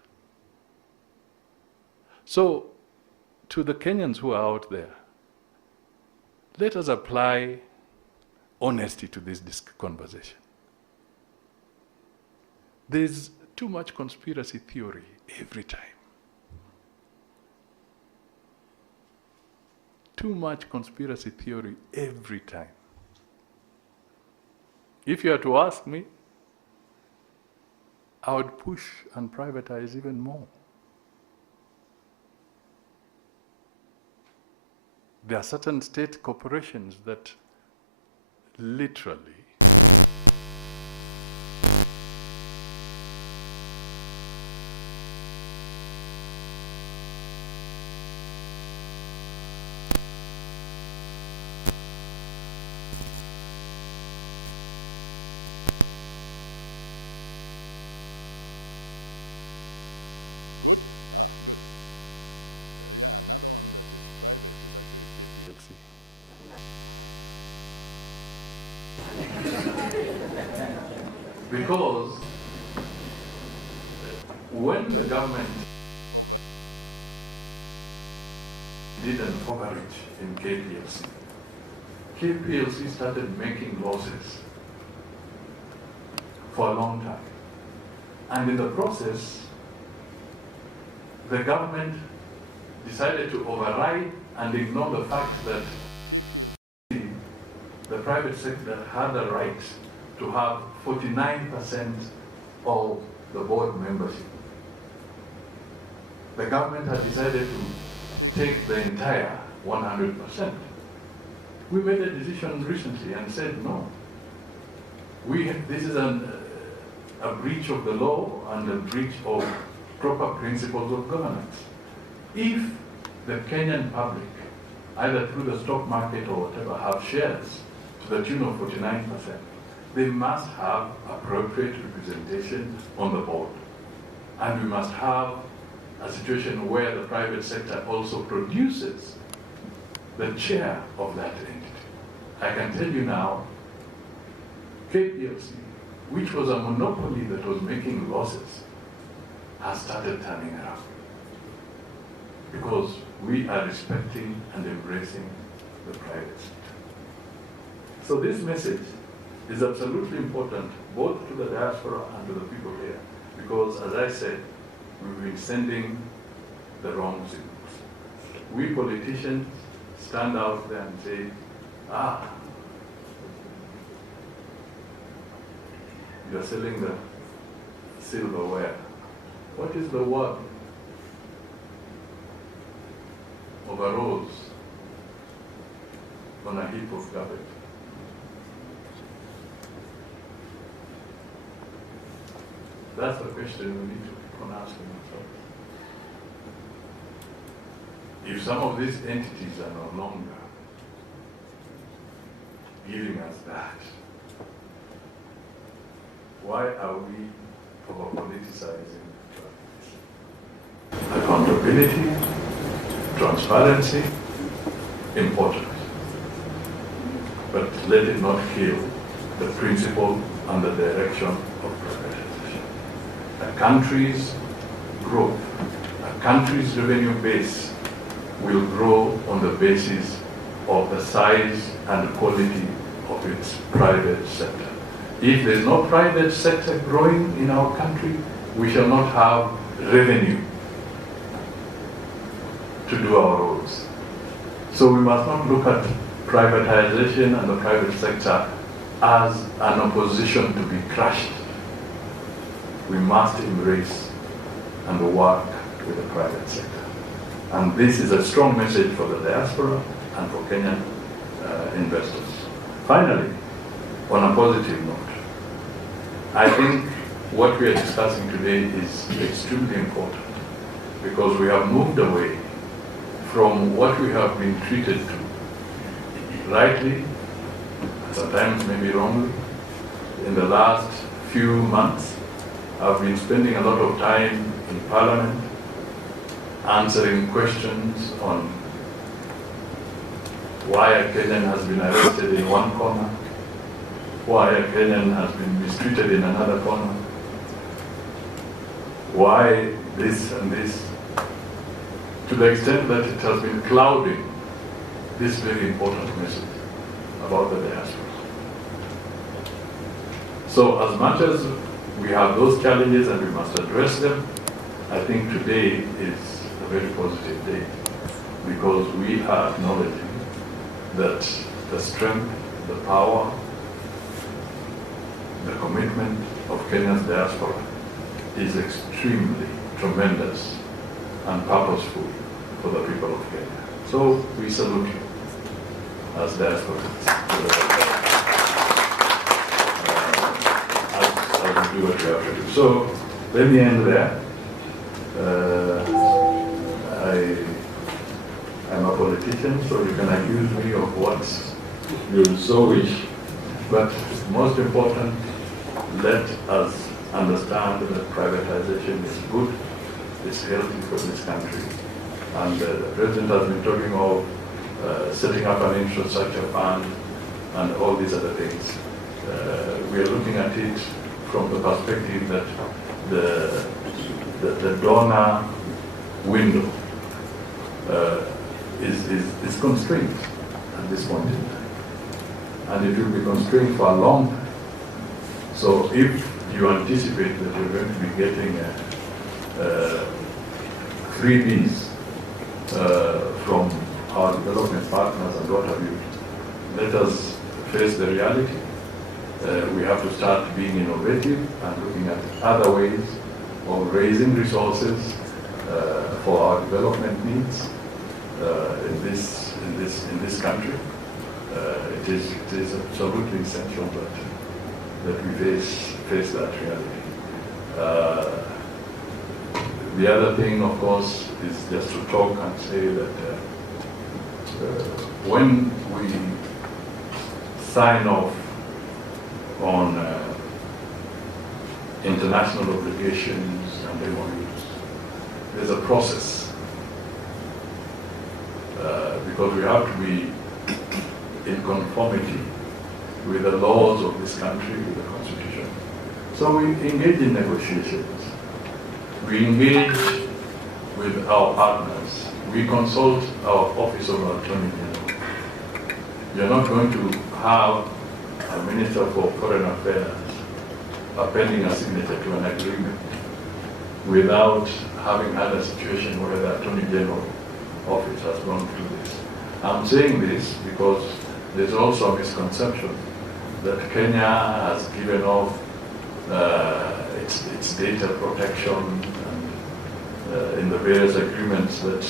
So, to the Kenyans who are out there, let us apply honesty to this conversation. There's too much conspiracy theory every time. Too much conspiracy theory every time. If you are to ask me, I would push and privatize even more. There are certain state corporations that literally because when the government did an overreach in KPLC, KPLC started making losses for a long time. And in the process, the government decided to override and ignore the fact that the private sector had the right to have 49% of the board membership. The government had decided to take the entire 100%. We made a decision recently and said no. This is a breach of the law and a breach of proper principles of governance. If the Kenyan public, either through the stock market or whatever, have shares to the tune of 49%, they must have appropriate representation on the board. And we must have a situation where the private sector also produces the chair of that entity. I can tell you now, KPLC, which was a monopoly that was making losses, has started turning around. Because we are respecting and embracing the private sector. So this message is absolutely important both to the diaspora and to the people here. Because as I said, we've been sending the wrong signals. We politicians stand out there and say, you're selling the silverware. What is the worth of a rose on a heap of garbage? That's the question we need to keep on asking ourselves. If some of these entities are no longer giving us that, why are we over-politicizing this? Accountability, transparency, important. But let it not kill the principle and the direction of privatization. A country's growth, a country's revenue base will grow on the basis of the size and quality of its private sector. If there is no private sector growing in our country, we shall not have revenue to do our roads. So we must not look at privatization and the private sector as an opposition to be crushed. We must embrace and work with the private sector. And this is a strong message for the diaspora and for Kenyan investors. Finally, on a positive note, I think what we are discussing today is extremely important because we have moved away from what we have been treated to, rightly, sometimes maybe wrongly. In the last few months, I've been spending a lot of time in Parliament answering questions on why a Kenyan has been arrested in one corner, why a Kenyan has been mistreated in another corner, why this and this, to the extent that it has been clouding this very important message about the diaspora. So as much as we have those challenges and we must address them, I think today is a very positive day because we are acknowledging that the strength, the power, the commitment of Kenya's diaspora is extremely tremendous and purposeful for the people of Kenya. So we salute you as diasporans. As we do what we have to do. So let me end there. I'm a politician, so you can accuse me of what you so wish. But most important, let us understand that privatization is good, it's healthy for this country. And the President has been talking of setting up an infrastructure fund and all these other things. We are looking at it from the perspective that the donor window is constrained at this point in time. And it will be constrained for a long time. So if you anticipate that you're going to be getting freebies from our development partners and what have you, let us face the reality. We have to start being innovative and looking at other ways of raising resources for our development needs in this country. It is absolutely essential that we face that reality. The other thing, of course, is just to talk and say that when we sign off on international obligations and MOUs, there's a process because we have to be in conformity with the laws of this country, with the Constitution. So we engage in negotiations. We engage with our partners. We consult our Office of Attorney General. You're not going to have a Minister for Foreign Affairs appending a signature to an agreement without having had a situation where the Attorney General Office has gone through this. I'm saying this because there's also a misconception that Kenya has given off its data protection and, in the various agreements that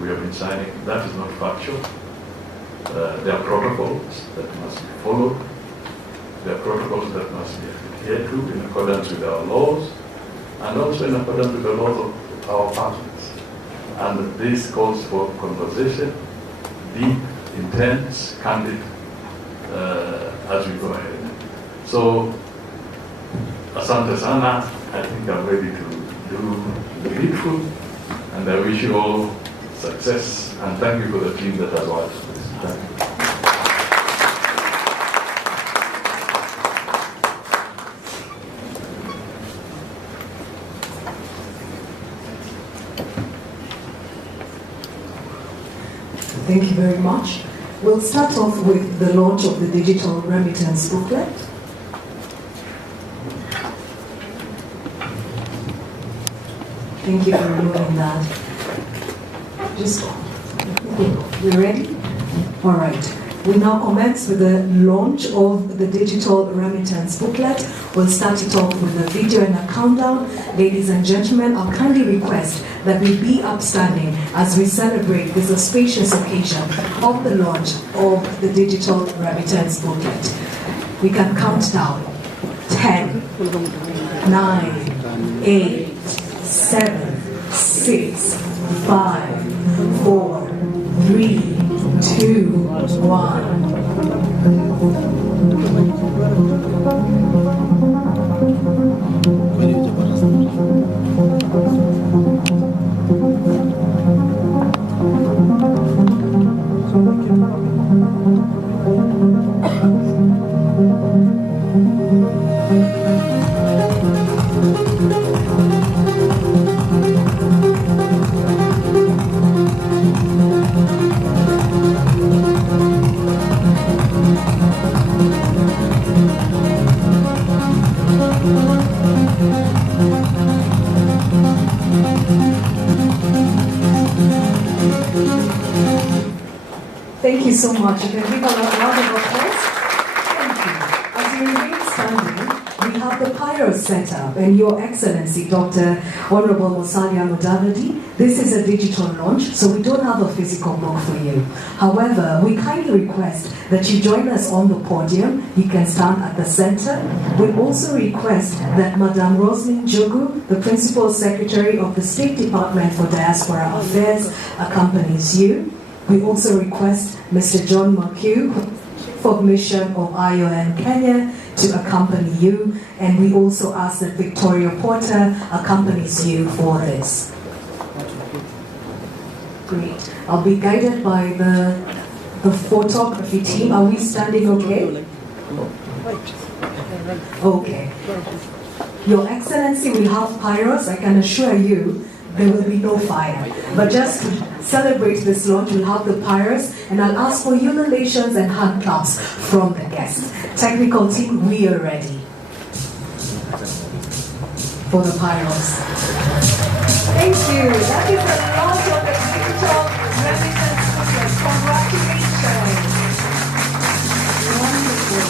we have been signing. That is not factual. There are protocols that must be followed. There are protocols that must be adhered to in accordance with our laws and also in accordance with the laws of our partners. And this calls for conversation, deep, intense, candid, as we go ahead. So, asante sana, I think I'm ready to do the needful, and I wish you all success, and thank you for the team that has watched this. Thank you. Thank you very much. We'll start off with the launch of the digital remittance booklet. Thank you for removing that. Just, we ready? All right. We now commence with the launch of the digital remittance booklet. We'll start it off with a video and a countdown. Ladies and gentlemen, I'll kindly request that we be upstanding as we celebrate this auspicious occasion of the launch of the digital remittance booklet. We can count down. 10, 9, 8, 7, 6, 5, 4, 3, 2, 1. Thank you so much. You can give a round of applause. Thank you. As you remain standing, we have the pyro set up, and Your Excellency, Dr. Honorable Musalia Mudavadi, this is a digital launch, so we don't have a physical book for you. However, we kindly request that you join us on the podium. You can stand at the center. We also request that Madame Roslyn Jogu, the Principal Secretary of the State Department for Diaspora Affairs, accompanies you. We also request Mr. John McHugh, Chief of Mission of IOM Kenya, to accompany you, and we also ask that Victoria Porter accompanies you for this. Great. I'll be guided by the photography team. Are we standing okay? Okay. Your Excellency, we have pyros. I can assure you there will be no fire. But just to celebrate this launch, we'll have the pyros, and I'll ask for ululations and hand claps from the guests. Technical team, we are ready for the pyros. Thank you. That is the launch of the digital remittance booklet. Congratulations. Wonderful.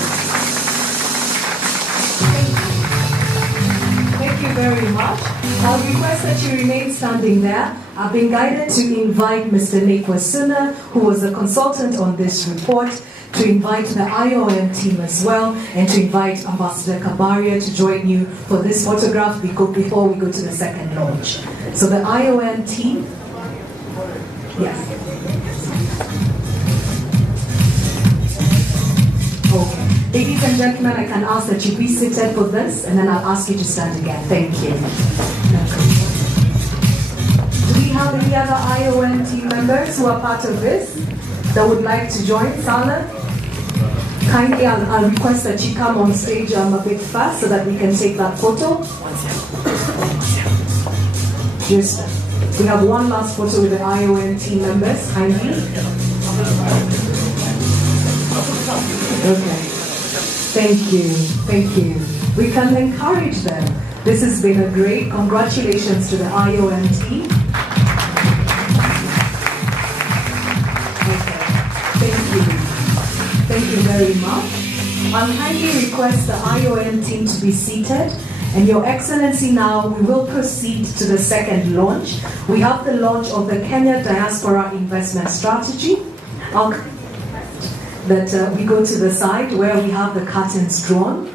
Thank you very much. I'll request that you remain standing there. I've been guided to invite Mr. Nick Wasuna, who was the consultant on this report, to invite the IOM team as well, and to invite Ambassador Kabaria to join you for this photograph before we go to the second launch. So the IOM team, yes. Okay. Ladies and gentlemen, I can ask that you be seated for this, and then I'll ask you to stand again. Thank you. Do we have any other IOM team members who are part of this that would like to join? Salah? Kindly, I'll request that you come on stage a bit fast so that we can take that photo. Just, we have one last photo with the IOM team members, kindly. Okay. Thank you. Thank you. We can encourage them. This has been a great, congratulations to the IOM team. Okay. Thank you. Thank you very much. I'll kindly request the IOM team to be seated. And Your Excellency, now we will proceed to the second launch. We have the launch of the Kenya Diaspora Investment Strategy. That we go to the side where we have the curtains drawn.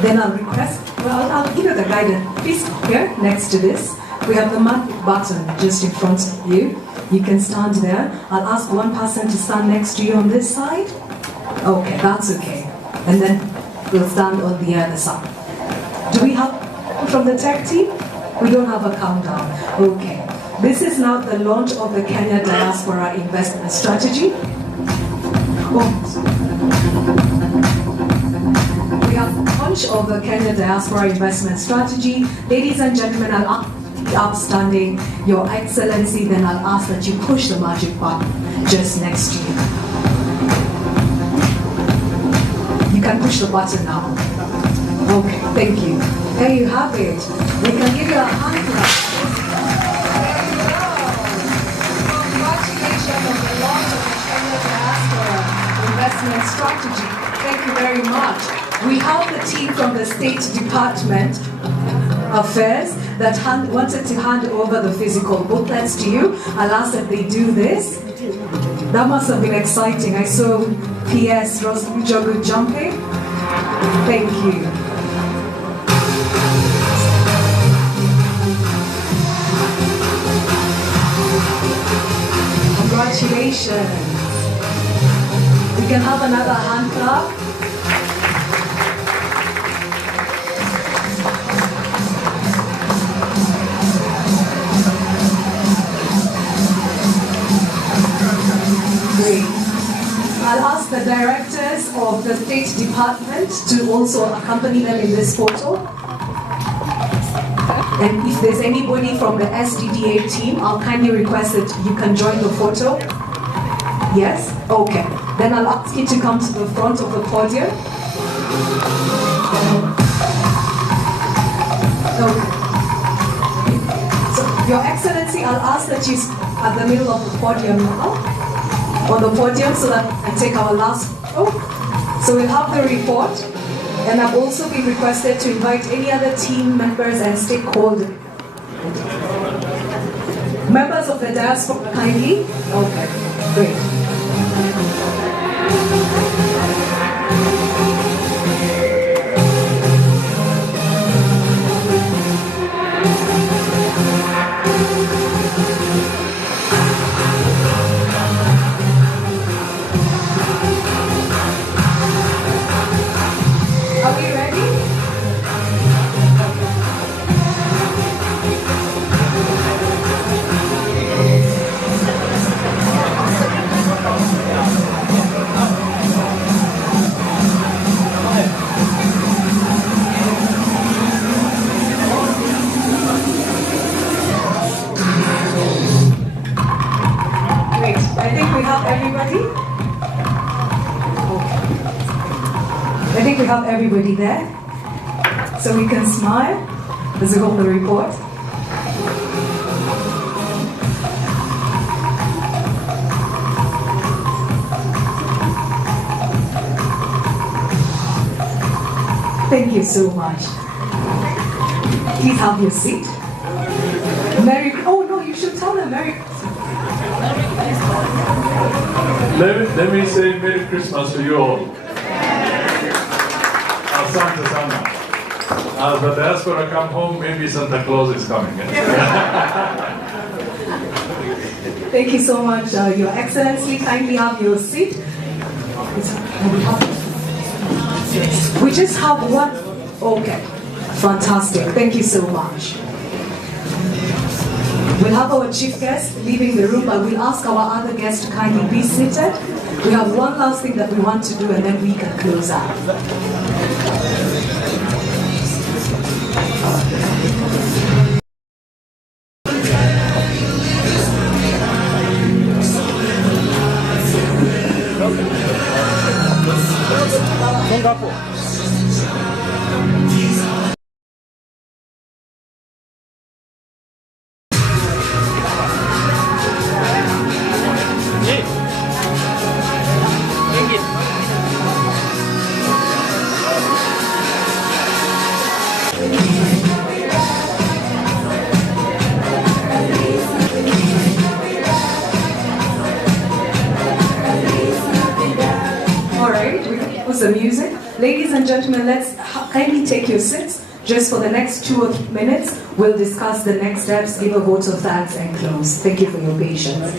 Then I'll request, well, I'll give you the guidance. Please, here, next to this, we have the magic button just in front of you. You can stand there. I'll ask one person to stand next to you on this side. Okay, that's okay. And then we'll stand on the other side. Do we have from the tech team? We don't have a countdown. Okay. This is now the launch of the Kenya Diaspora Investment Strategy. We have the launch of the Kenya Diaspora Investment Strategy. Ladies and gentlemen, I'll upstanding, Your Excellency, then I'll ask that you push the magic button just next to you. You can push the button now. Okay, thank you. There you have it. We can give you a hand clap. Congratulations on the launch of the Kenya Diaspora Investment Strategy. Thank you very much. We have the team from the State Department Affairs that wanted to hand over the physical booklets to you. I'll ask that they do this. That must have been exciting. I saw PS Roslujogu jumping. Thank you. Congratulations. We can have another hand clap. Great. I'll ask the directors of the State Department to also accompany them in this photo. And if there's anybody from the SDDA team, I'll kindly request that you can join the photo. Yes? Okay. Then I'll ask you to come to the front of the podium. Okay. So, Your Excellency, I'll ask that you at the middle of the podium now. On the podium so that I take our last photo. So we'll have the report, and I've also been requested to invite any other team members and stakeholders. Members of the diaspora, kindly. Okay, great. Are we ready? Great. I think we have everybody. I think we have everybody there. So we can smile as we hold the report. Thank you so much. Please have your seat. Oh no, you should tell them Merry Christmas. Let me say Merry Christmas to you all. Asante sana. As the diaspora come home, maybe Santa Claus is coming. Thank you so much, Your Excellency. Kindly have your seat. We just have one. Okay, fantastic. Thank you so much. We'll have our chief guest leaving the room, but we'll ask our other guests to kindly be seated. We have one last thing that we want to do, and then we can close out. some music. Ladies and gentlemen, let's kindly take your seats. Just for the next 2 or 3 minutes, we'll discuss the next steps, give a vote of thanks, and close. Thank you for your patience.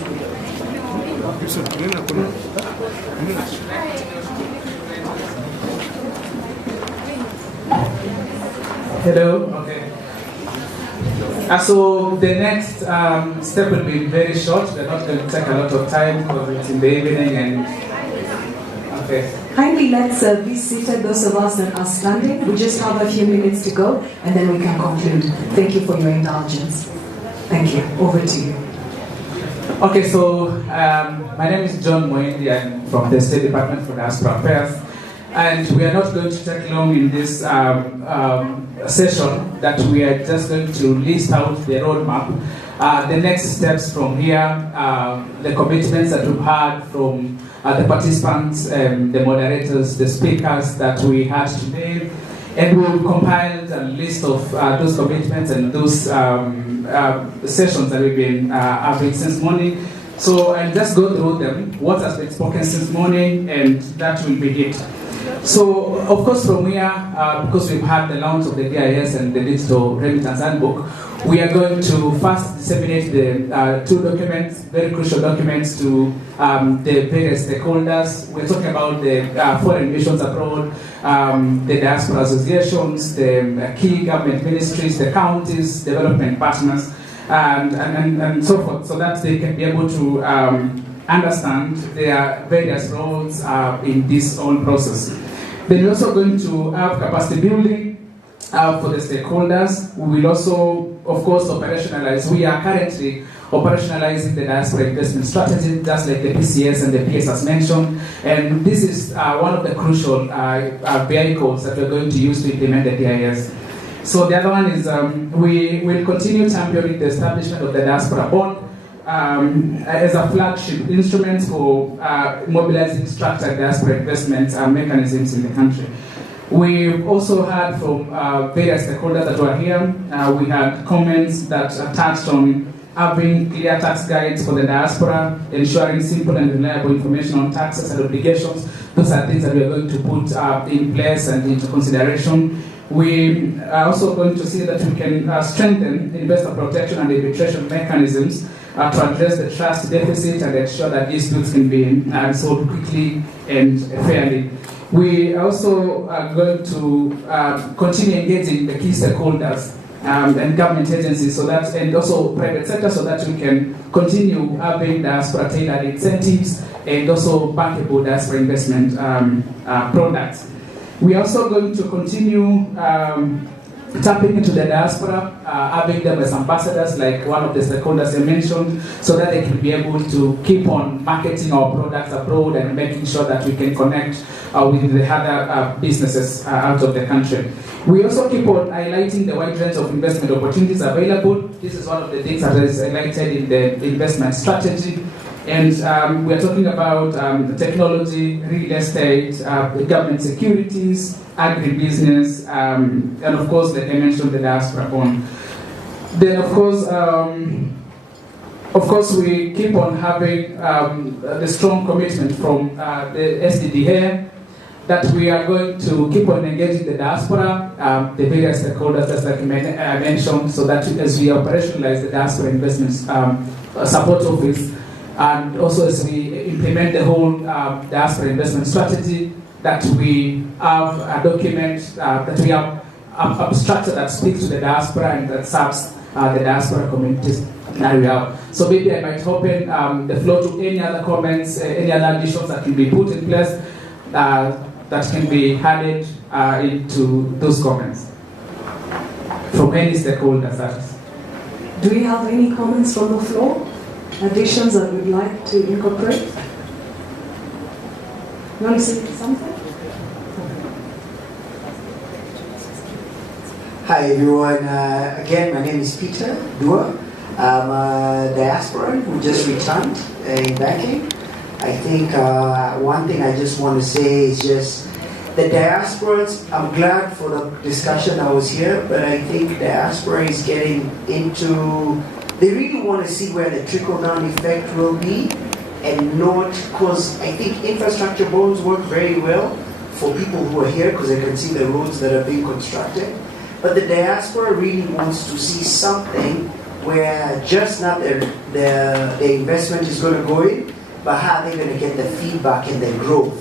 Hello, okay. So the next step will be very short. We're not going to take a lot of time because it's in the evening and okay. Kindly let's be seated, those of us that are standing. We just have a few minutes to go and then we can conclude. Thank you for your indulgence. Thank you. Over to you. Okay, so my name is John Moendi. I'm from the State Department for Diaspora Affairs. And we are not going to take long in this session, that we are just going to list out the roadmap, the next steps from here, the commitments that we've had from the participants, the moderators, the speakers that we had today. And we've compiled a list of those commitments and those sessions that we've been having since morning. So I'll just go through them, what has been spoken since morning, and that will be it. So, of course, from here, because we've had the launch of the DIS and the Digital Remittance Handbook, we are going to first disseminate the 2 documents, very crucial documents, to the various stakeholders. We're talking about the foreign missions abroad, the diaspora associations, the key government ministries, the counties, development partners, and so forth, so that they can be able to understand their various roles in this whole process. Then we're also going to have capacity building for the stakeholders. We will also, of course, operationalize. We are currently operationalizing the diaspora investment strategy, just like the PCS and the PS as mentioned. And this is one of the crucial vehicles that we're going to use to implement the DIS. So the other one is we will continue championing the establishment of the diaspora bond as a flagship instrument for mobilizing structured diaspora investment mechanisms in the country. We've also heard from various stakeholders that were here. We had comments that touched on having clear tax guides for the diaspora, ensuring simple and reliable information on taxes and obligations. Those are things that we are going to put in place and into consideration. We are also going to see that we can strengthen investor protection and arbitration mechanisms to address the trust deficit and ensure that disputes can be resolved quickly and fairly. We also are going to continue engaging the key stakeholders and government agencies, so that, and also private sector, so that we can continue having diaspora tailored incentives and also bankable diaspora investment products. We are also going to continue tapping into the diaspora, having them as ambassadors, like one of the stakeholders I mentioned, so that they can be able to keep on marketing our products abroad and making sure that we can connect with the other businesses out of the country. We also keep on highlighting the wide range of investment opportunities available. This is one of the things that is highlighted in the investment strategy. And we're talking about technology, real estate, government securities, agribusiness, and of course, like I mentioned, the diaspora bond. Then, of course, we keep on having the strong commitment from the SDDA that we are going to keep on engaging the diaspora, the various stakeholders, just like I mentioned, so that as we operationalize the diaspora investments support office, and also as we implement the whole diaspora investment strategy, that we have a document, that we have a structure that speaks to the diaspora and that serves the diaspora communities that we have. So maybe I might open the floor to any other comments, any other additions that can be put in place that can be added into those comments from any stakeholders. Do we have any comments from the floor? Additions that we'd like to incorporate? You want to say something? Hi everyone, again my name is Peter Dua. I'm a diasporan who just returned in banking. I think one thing I just want to say is just the diasporans, I'm glad for the discussion I was here, but I think diaspora is getting into, they really want to see where the trickle-down effect will be and not, because I think infrastructure bonds work very well for people who are here, because I can see the roads that are being constructed. But the diaspora really wants to see something where just not the investment is going to go in, but how they're going to get the feedback and the growth,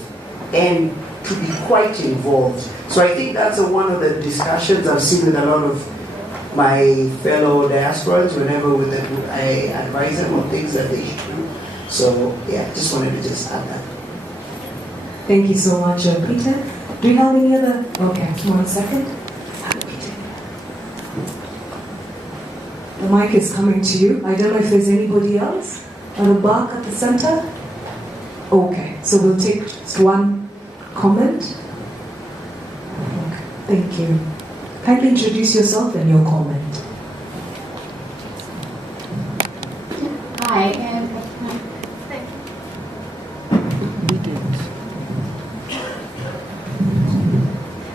and to be quite involved. So I think that's one of the discussions I've seen with a lot of my fellow diasporans whenever I advise them on things that they should do. So yeah, just wanted to just add that. Thank you so much, Peter. Do you have any other? Okay, 1 second. The mic is coming to you. I don't know if there's anybody else at the back at the center. Okay, so we'll take just one comment. Okay, thank you. Kindly introduce yourself and your comment. Hi, and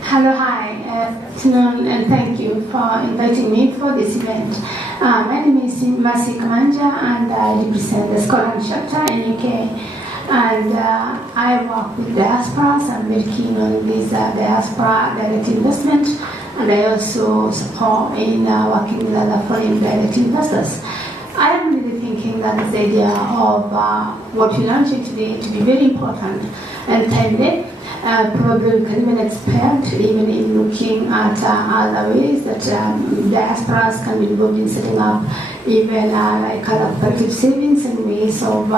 hello, hi, afternoon, and thank you for inviting me for this event. My name is Mercy Kamanja, and I represent the Scotland chapter in UK. And I work with diasporas. I'm very keen on this diaspora direct investment, and I also support in working with other foreign direct investors. I am really thinking that this idea of what we're launching today to be very important and timely. Probably we can even expect, even in looking at other ways that diasporas can be involved in setting up even like collective savings and ways of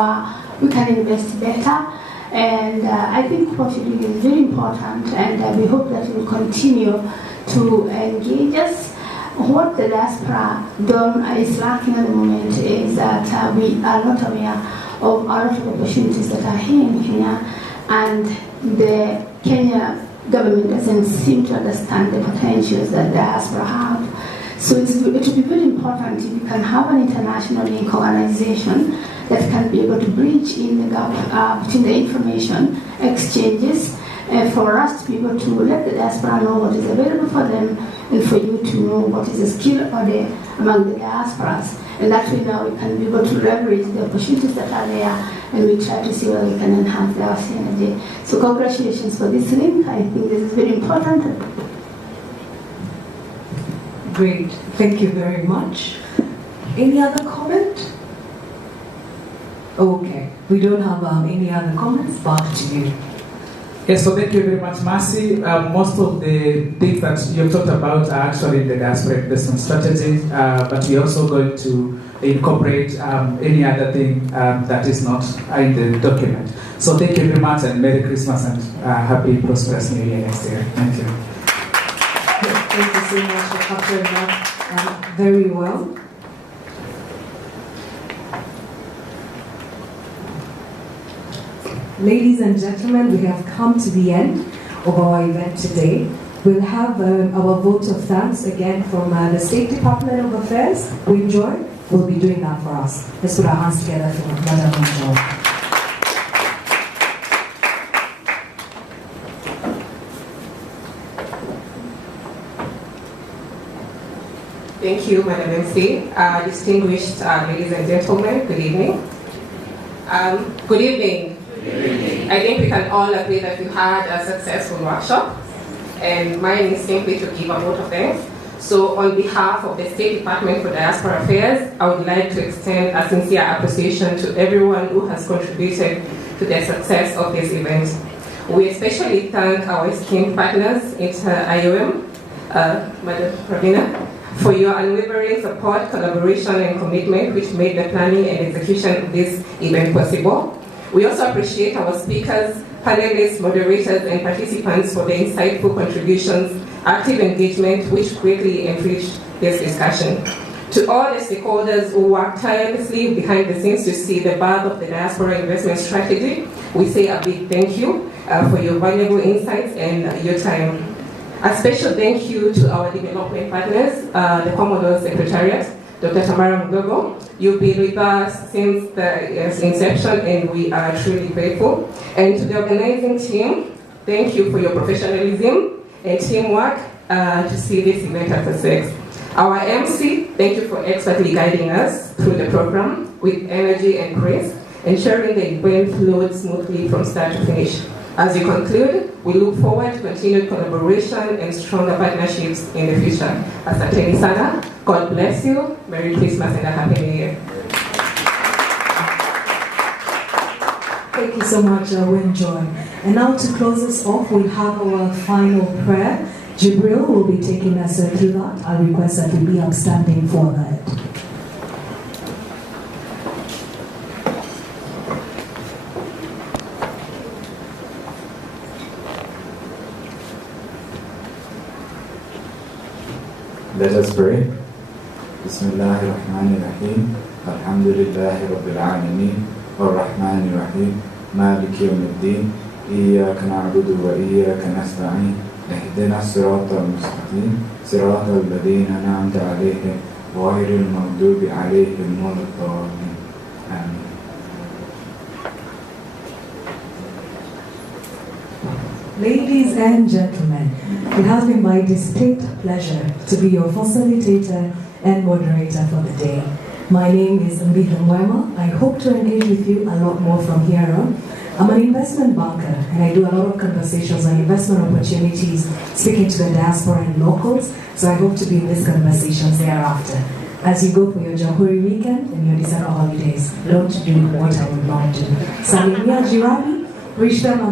we can invest better. And I think what you're doing is very important, and we hope that you will continue to engage us. What the diaspora is lacking at the moment is that we are not aware of a lot of opportunities that are here in Kenya, and the Kenya government doesn't seem to understand the potentials that diaspora have. So it will be very important if you can have an international link organization that can be able to bridge in the gap between the information exchanges for us to be able to let the diaspora know what is available for them, and for you to know what is the skill among the diasporas. And that way now we can be able to leverage the opportunities that are there, and we try to see where we can enhance our synergy. So congratulations for this link. I think this is very important. Great, thank you very much. Any other comment? Okay, we don't have any other comments. Back to you. Yes, so thank you very much, Mercy. Most of the things that you've talked about are actually in the diaspora investment strategy, but we're also going to incorporate any other thing that is not in the document. So thank you very much, and Merry Christmas and happy prosperous New Year next year. Thank you. Thank you so much for capturing that very well. Ladies and gentlemen, we have come to the end of our event today. We'll have our vote of thanks again from the State Department of Affairs. We enjoy. Will be doing that for us. Let's put our hands together for Madam Enjoy. Thank you, Madam MC. Distinguished ladies and gentlemen, good evening. Good evening. I think we can all agree that we had a successful workshop, and mine is simply to give a vote of thanks. So on behalf of the State Department for Diaspora Affairs, I would like to extend a sincere appreciation to everyone who has contributed to the success of this event. We especially thank our esteemed partners at IOM, Madam Pravina, for your unwavering support, collaboration, and commitment which made the planning and execution of this event possible. We also appreciate our speakers, panelists, moderators, and participants for their insightful contributions, active engagement, which greatly enriched this discussion. To all the stakeholders who worked tirelessly behind the scenes to see the birth of the diaspora investment strategy, we say a big thank you for your valuable insights and your time. A special thank you to our development partners, the Commodore Secretariat, Dr. Tamara Mugogo. You've been with us since the inception, and we are truly grateful. And to the organizing team, thank you for your professionalism and teamwork to see this event a success. Our MC, thank you for expertly guiding us through the program with energy and grace, ensuring the event flowed smoothly from start to finish. As you conclude, we look forward to continued collaboration and stronger partnerships in the future. Asanteni sana. God bless you. Merry Christmas and a Happy New Year. Thank you so much, Joy. And now to close us off, we have our final prayer. Jibril will be taking us through that. I request that we be upstanding for that. Let us pray. Bismillahirrahmanirrahim. Alhamdulillahi Rabbil Alameen. Ar-Rahmanir-Rahim. Malik Yawmiddin. Iyyaka na'budu wa iyyaka nasta'in. Ihdina as-siratal mustaqim. Siratal ladhina an'amta 'alayhim ghayril maghdubi 'alayhim waladdallin. Amen. Ladies and gentlemen, it has been my distinct pleasure to be your facilitator and moderator for the day. My name is Mbitha Mwema. I hope to engage with you a lot more from here on. I'm an investment banker and I do a lot of conversations on investment opportunities, speaking to the diaspora and locals, so I hope to be in these conversations thereafter. As you go for your Jamhuri weekend and your December holidays, don't do what I would not do. Salimia Jirani, wish them a